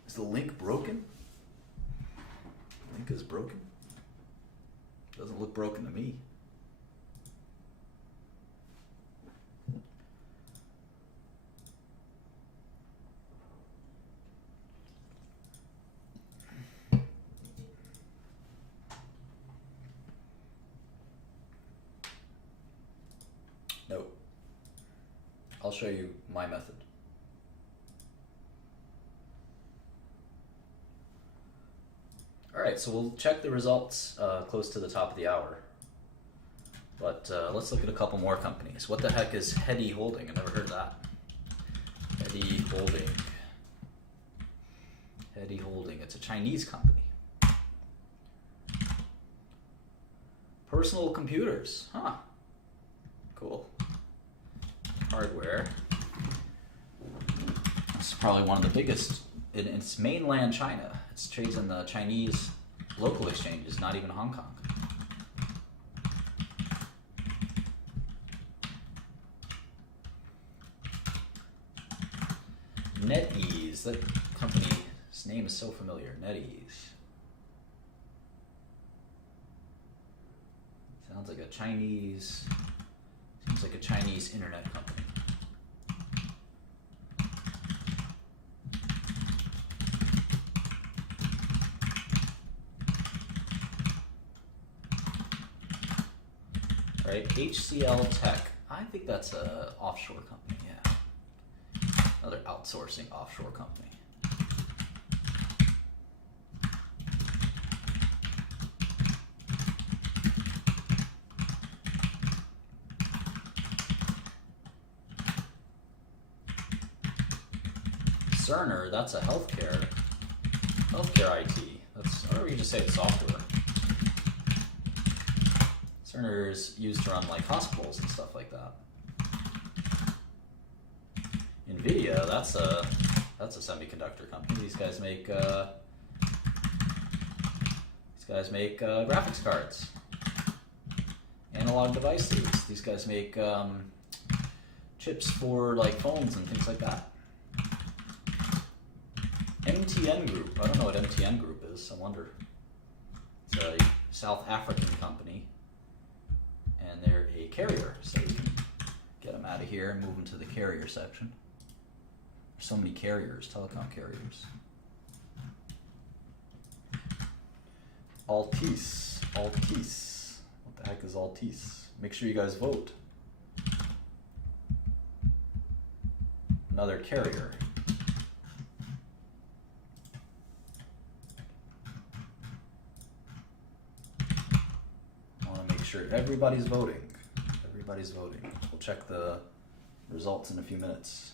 is the link broken? The link is broken? Doesn't look broken to me. No. I'll show you my method. All right, so we'll check the results close to the top of the hour. But let's look at a couple more companies. What the heck is Heady Holding? I never heard that. Heady Holding. Heady Holding. It's a Chinese company. Personal computers. Huh. Cool. Hardware. This is probably one of the biggest. It's mainland China. It trades in the Chinese local exchanges, not even Hong Kong. NetEase. That company's name is so familiar. NetEase. Sounds like a Chinese. Seems like a Chinese internet company. Right, HCL Tech. I think that's a offshore company, yeah. Another outsourcing offshore company. Cerner, that's a healthcare IT. That's, or you just say it's software. Cerner is used to run like hospitals and stuff like that. Nvidia, that's a semiconductor company. These guys make graphics cards, analog devices. These guys make chips for like phones and things like that. MTN Group. I don't know what MTN Group is. I wonder. It's a South African company, and they're a carrier, so you can get them out of here and move them to the carrier section. There's so many carriers, telecom carriers. Altice. What the heck is Altice? Make sure you guys vote. Another carrier. Sure, everybody's voting. We'll check the results in a few minutes.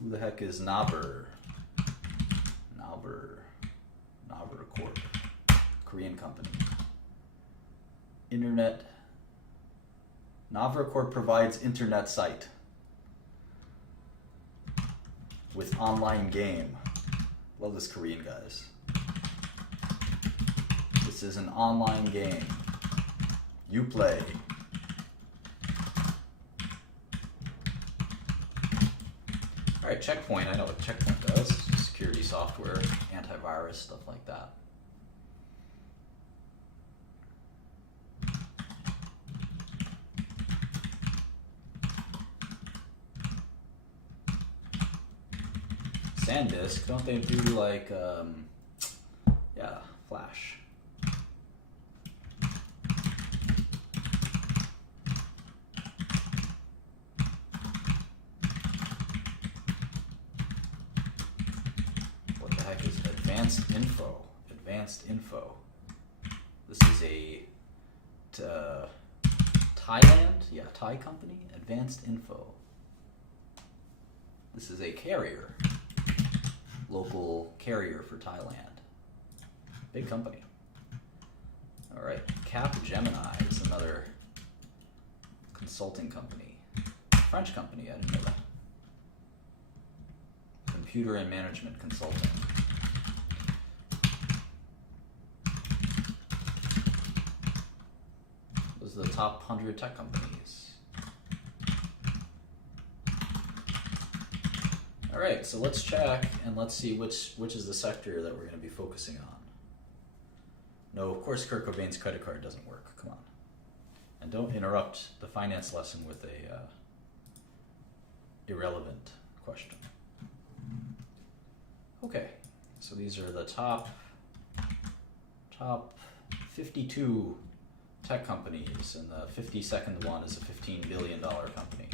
Who the heck is Naver? Naver Corp. Korean company. Internet. Naver Corp provides internet site with online game. Love this Korean, guys. This is an online game. You play. Alright, Checkpoint. I know what Checkpoint does. Security software, antivirus, stuff like that. SanDisk, don't they do like, yeah, Flash. What the heck is Advanced Info? Advanced Info. This is a Thailand? Yeah, Thai company. Advanced Info. This is a carrier. Local carrier for Thailand. Big company. Alright, Capgemini is another consulting company. French company, I didn't know that. Computer and Management Consulting. Those are the top 100 tech companies. Alright, so let's check and let's see which is the sector that we're going to be focusing on. No, of course Kurt Cobain's credit card doesn't work. Come on. And don't interrupt the finance lesson with a irrelevant question. Okay, so these are the top 52 tech companies, and the 52nd one is a $15 billion company.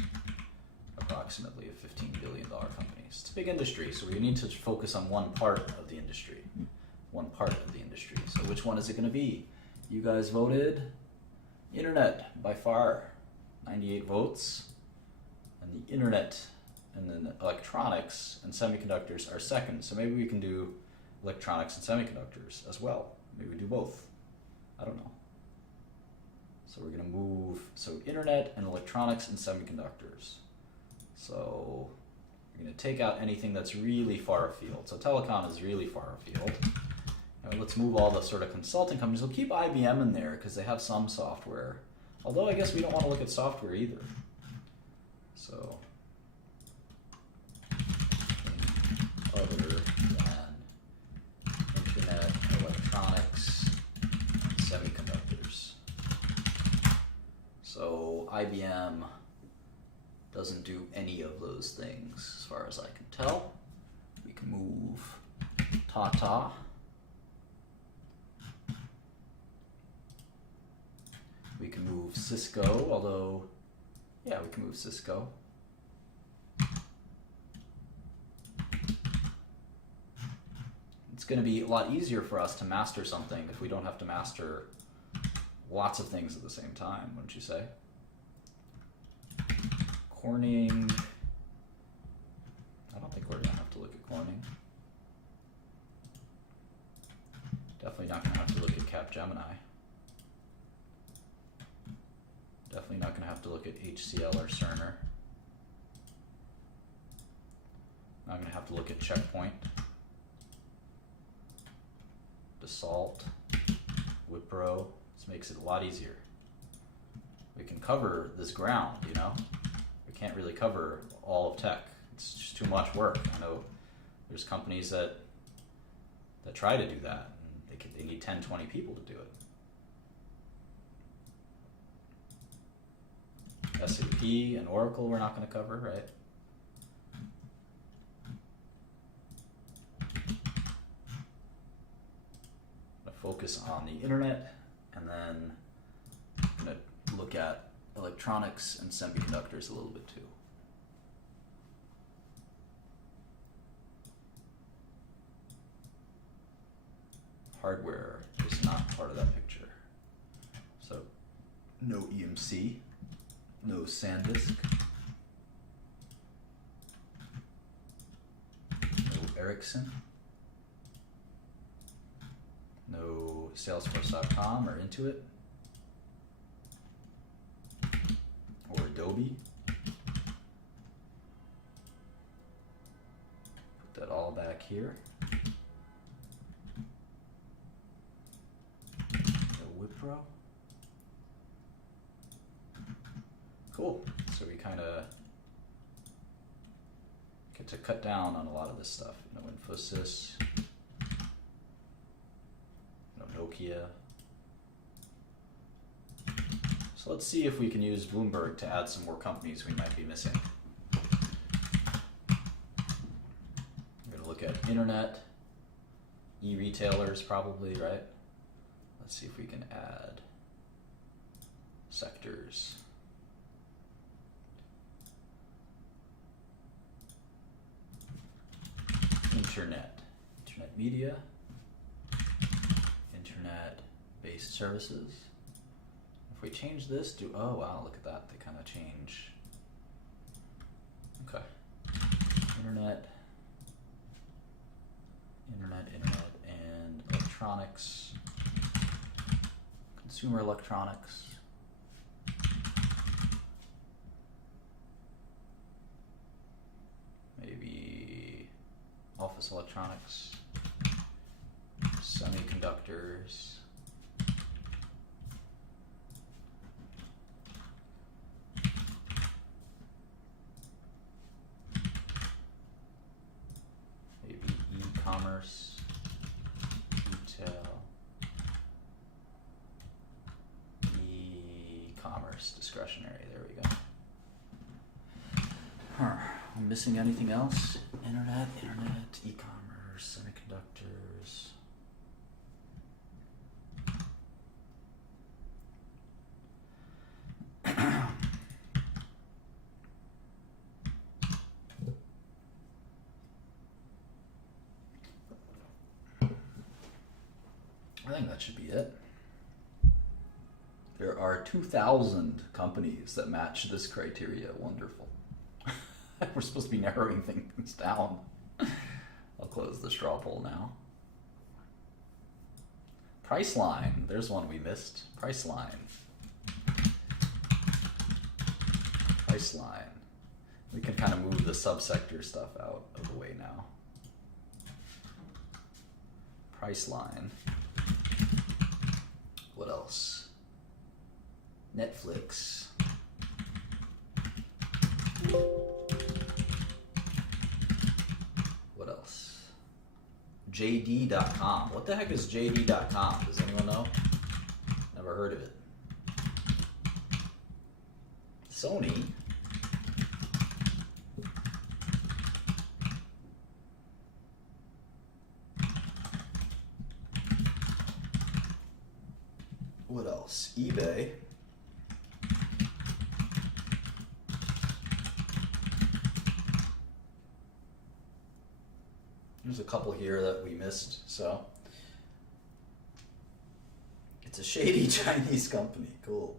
Approximately a $15 billion company. It's a big industry, so we need to focus on one part of the industry. One part of the industry. So which one is it going to be? You guys voted internet by far. 98 votes. And the internet and then electronics and semiconductors are second. So maybe we can do electronics and semiconductors as well. Maybe we do both. I don't know. So we're going to move, so internet and electronics and semiconductors. So we're going to take out anything that's really far afield. So telecom is really far afield. Now let's move all the sort of consulting companies. We'll keep IBM in there because they have some software. Although I guess we don't want to look at software either. So other than internet, electronics, and semiconductors. So IBM doesn't do any of those things as far as I can tell. We can move Tata. We can move Cisco, although, yeah, we can move Cisco. It's going to be a lot easier for us to master something if we don't have to master lots of things at the same time, wouldn't you say? Corning. I don't think we're going to have to look at Corning. Definitely not going to have to look at Capgemini. Definitely not going to have to look at HCL or Cerner. Not going to have to look at Checkpoint, Dassault, Wipro. This makes it a lot easier. We can cover this ground, you know? We can't really cover all of tech. It's just too much work. I know there's companies that try to do that, and they need 10, 20 people to do it. SAP and Oracle we're not going to cover, right? I'm going to focus on the internet, and then I'm going to look at electronics and semiconductors a little bit too. Hardware is not part of that picture. So no EMC. No SanDisk, no Ericsson, no Salesforce.com or Intuit, or Adobe. Put that all back here. Cool. So we kind of get to cut down on a lot of this stuff. You know, Infosys, you know, Nokia. So let's see if we can use Bloomberg to add some more companies we might be missing. I'm going to look at internet, e-retailers probably, right? Let's see if we can add sectors. Internet media, internet-based services. If we change this to, oh wow, look at that, they kind of change. Okay, internet, and electronics, consumer electronics. Maybe office electronics, semiconductors, maybe e-commerce, retail, e-commerce, discretionary, there we go. I'm missing anything else? Internet, e-commerce, semiconductors. I think that should be it. There are 2,000 companies that match this criteria. Wonderful. We're supposed to be narrowing things down. I'll close the straw poll now. Priceline. There's one we missed. Priceline. We can kind of move the subsector stuff out of the way now. Priceline. What else? Netflix. What else? JD.com. What the heck is JD.com? Does anyone know? Never heard of it. Sony. What else? eBay. There's a couple here that we missed, so. It's a shady Chinese company. Cool.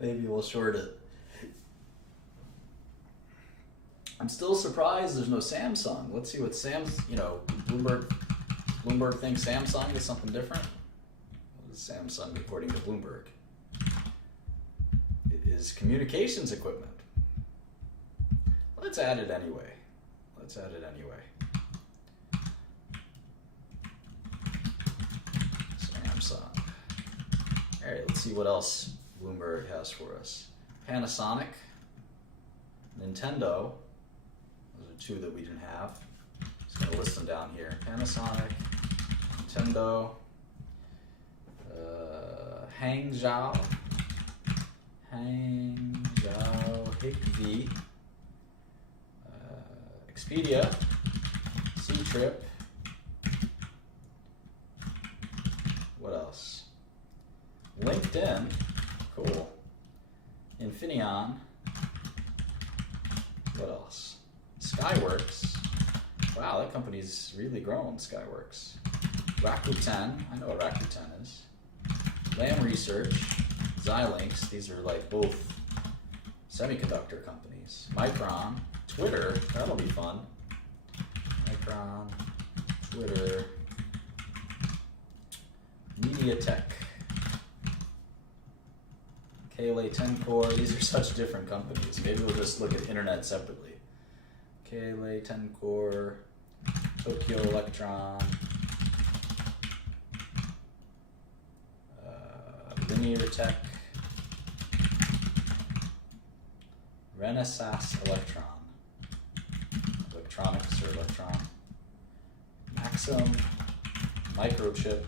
Maybe we'll short it. I'm still surprised there's no Samsung. Let's see what Bloomberg thinks Samsung is something different. What is Samsung reporting to Bloomberg? It is communications equipment. Let's add it anyway. Samsung. All right, let's see what else Bloomberg has for us. Panasonic, Nintendo. Those are two that we didn't have. Just gonna list them down here. Panasonic, Nintendo, Hangzhou, Hikvi, Expedia, C-Trip. What else? LinkedIn. Cool. Infineon. What else? Skyworks. Wow, that company's really grown, Skyworks. Rakuten. I know what Rakuten is. Lam Research. Xilinx. These are like both semiconductor companies. Micron. Twitter. That'll be fun. Micron. Twitter. MediaTek. KLA Tencor. These are such different companies. Maybe we'll just look at internet separately. KLA Tencor, Tokyo Electron, Linear Tech, Renesas Electron. Electronics or electron. Maxim Microchip.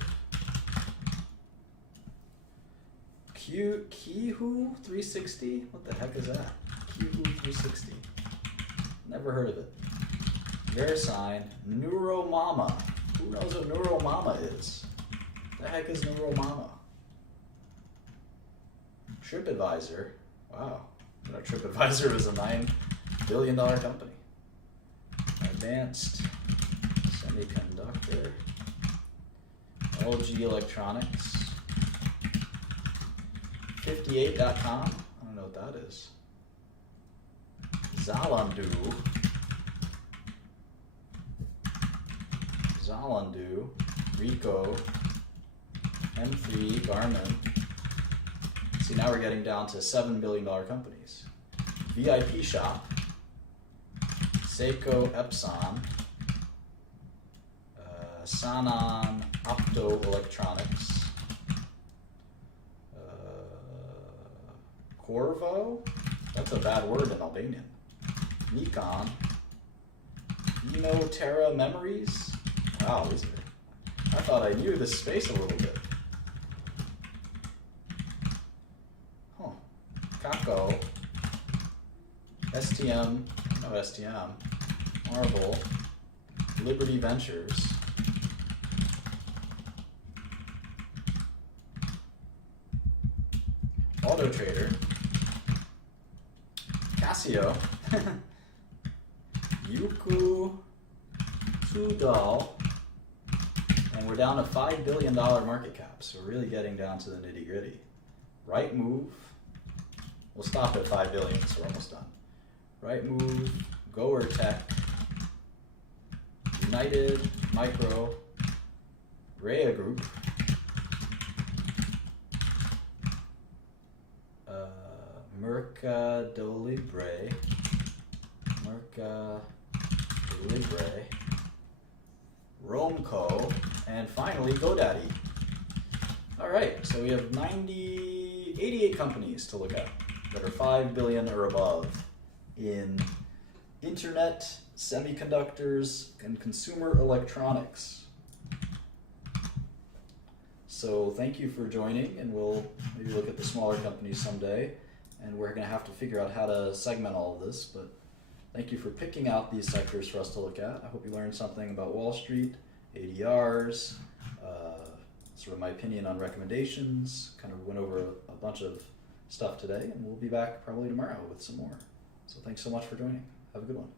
Kihu 360? What the heck is that? Kihu 360. Never heard of it. VeriSign, Neuromama. Who knows what Neuromama is? The heck is Neuromama? TripAdvisor. Wow. You know, TripAdvisor is a $9 billion company. Advanced Semiconductor. LG Electronics. 58.com. I don't know what that is. Zalando, Ricoh, M3, Garmin. See, now we're getting down to $7 billion companies. VIP Shop, Seiko Epson, Sanan Opto Electronics, Corvo, that's a bad word in Albanian. Nikon, Terra Memories. Wow, I thought I knew this space a little bit. Huh. Kako, STM, no STM, Marvel, Liberty Ventures, Auto Trader, Casio, Yuku Tudal, and we're down to $5 billion market cap, so we're really getting down to the nitty gritty. Rightmove, we'll stop at 5 billion, so we're almost done. Rightmove, Goer Tech, United Micro, Rhea Group, Mercado Libre, Romco, and finally GoDaddy. All right, so we have 88 companies to look at that are 5 billion or above in internet, semiconductors, and consumer electronics. So thank you for joining, and we'll maybe look at the smaller companies someday, and we're going to have to figure out how to segment all of this, but thank you for picking out these sectors for us to look at. I hope you learned something about Wall Street, ADRs, sort of my opinion on recommendations, kind of went over a bunch of stuff today, and we'll be back probably tomorrow with some more. So thanks so much for joining. Have a good one.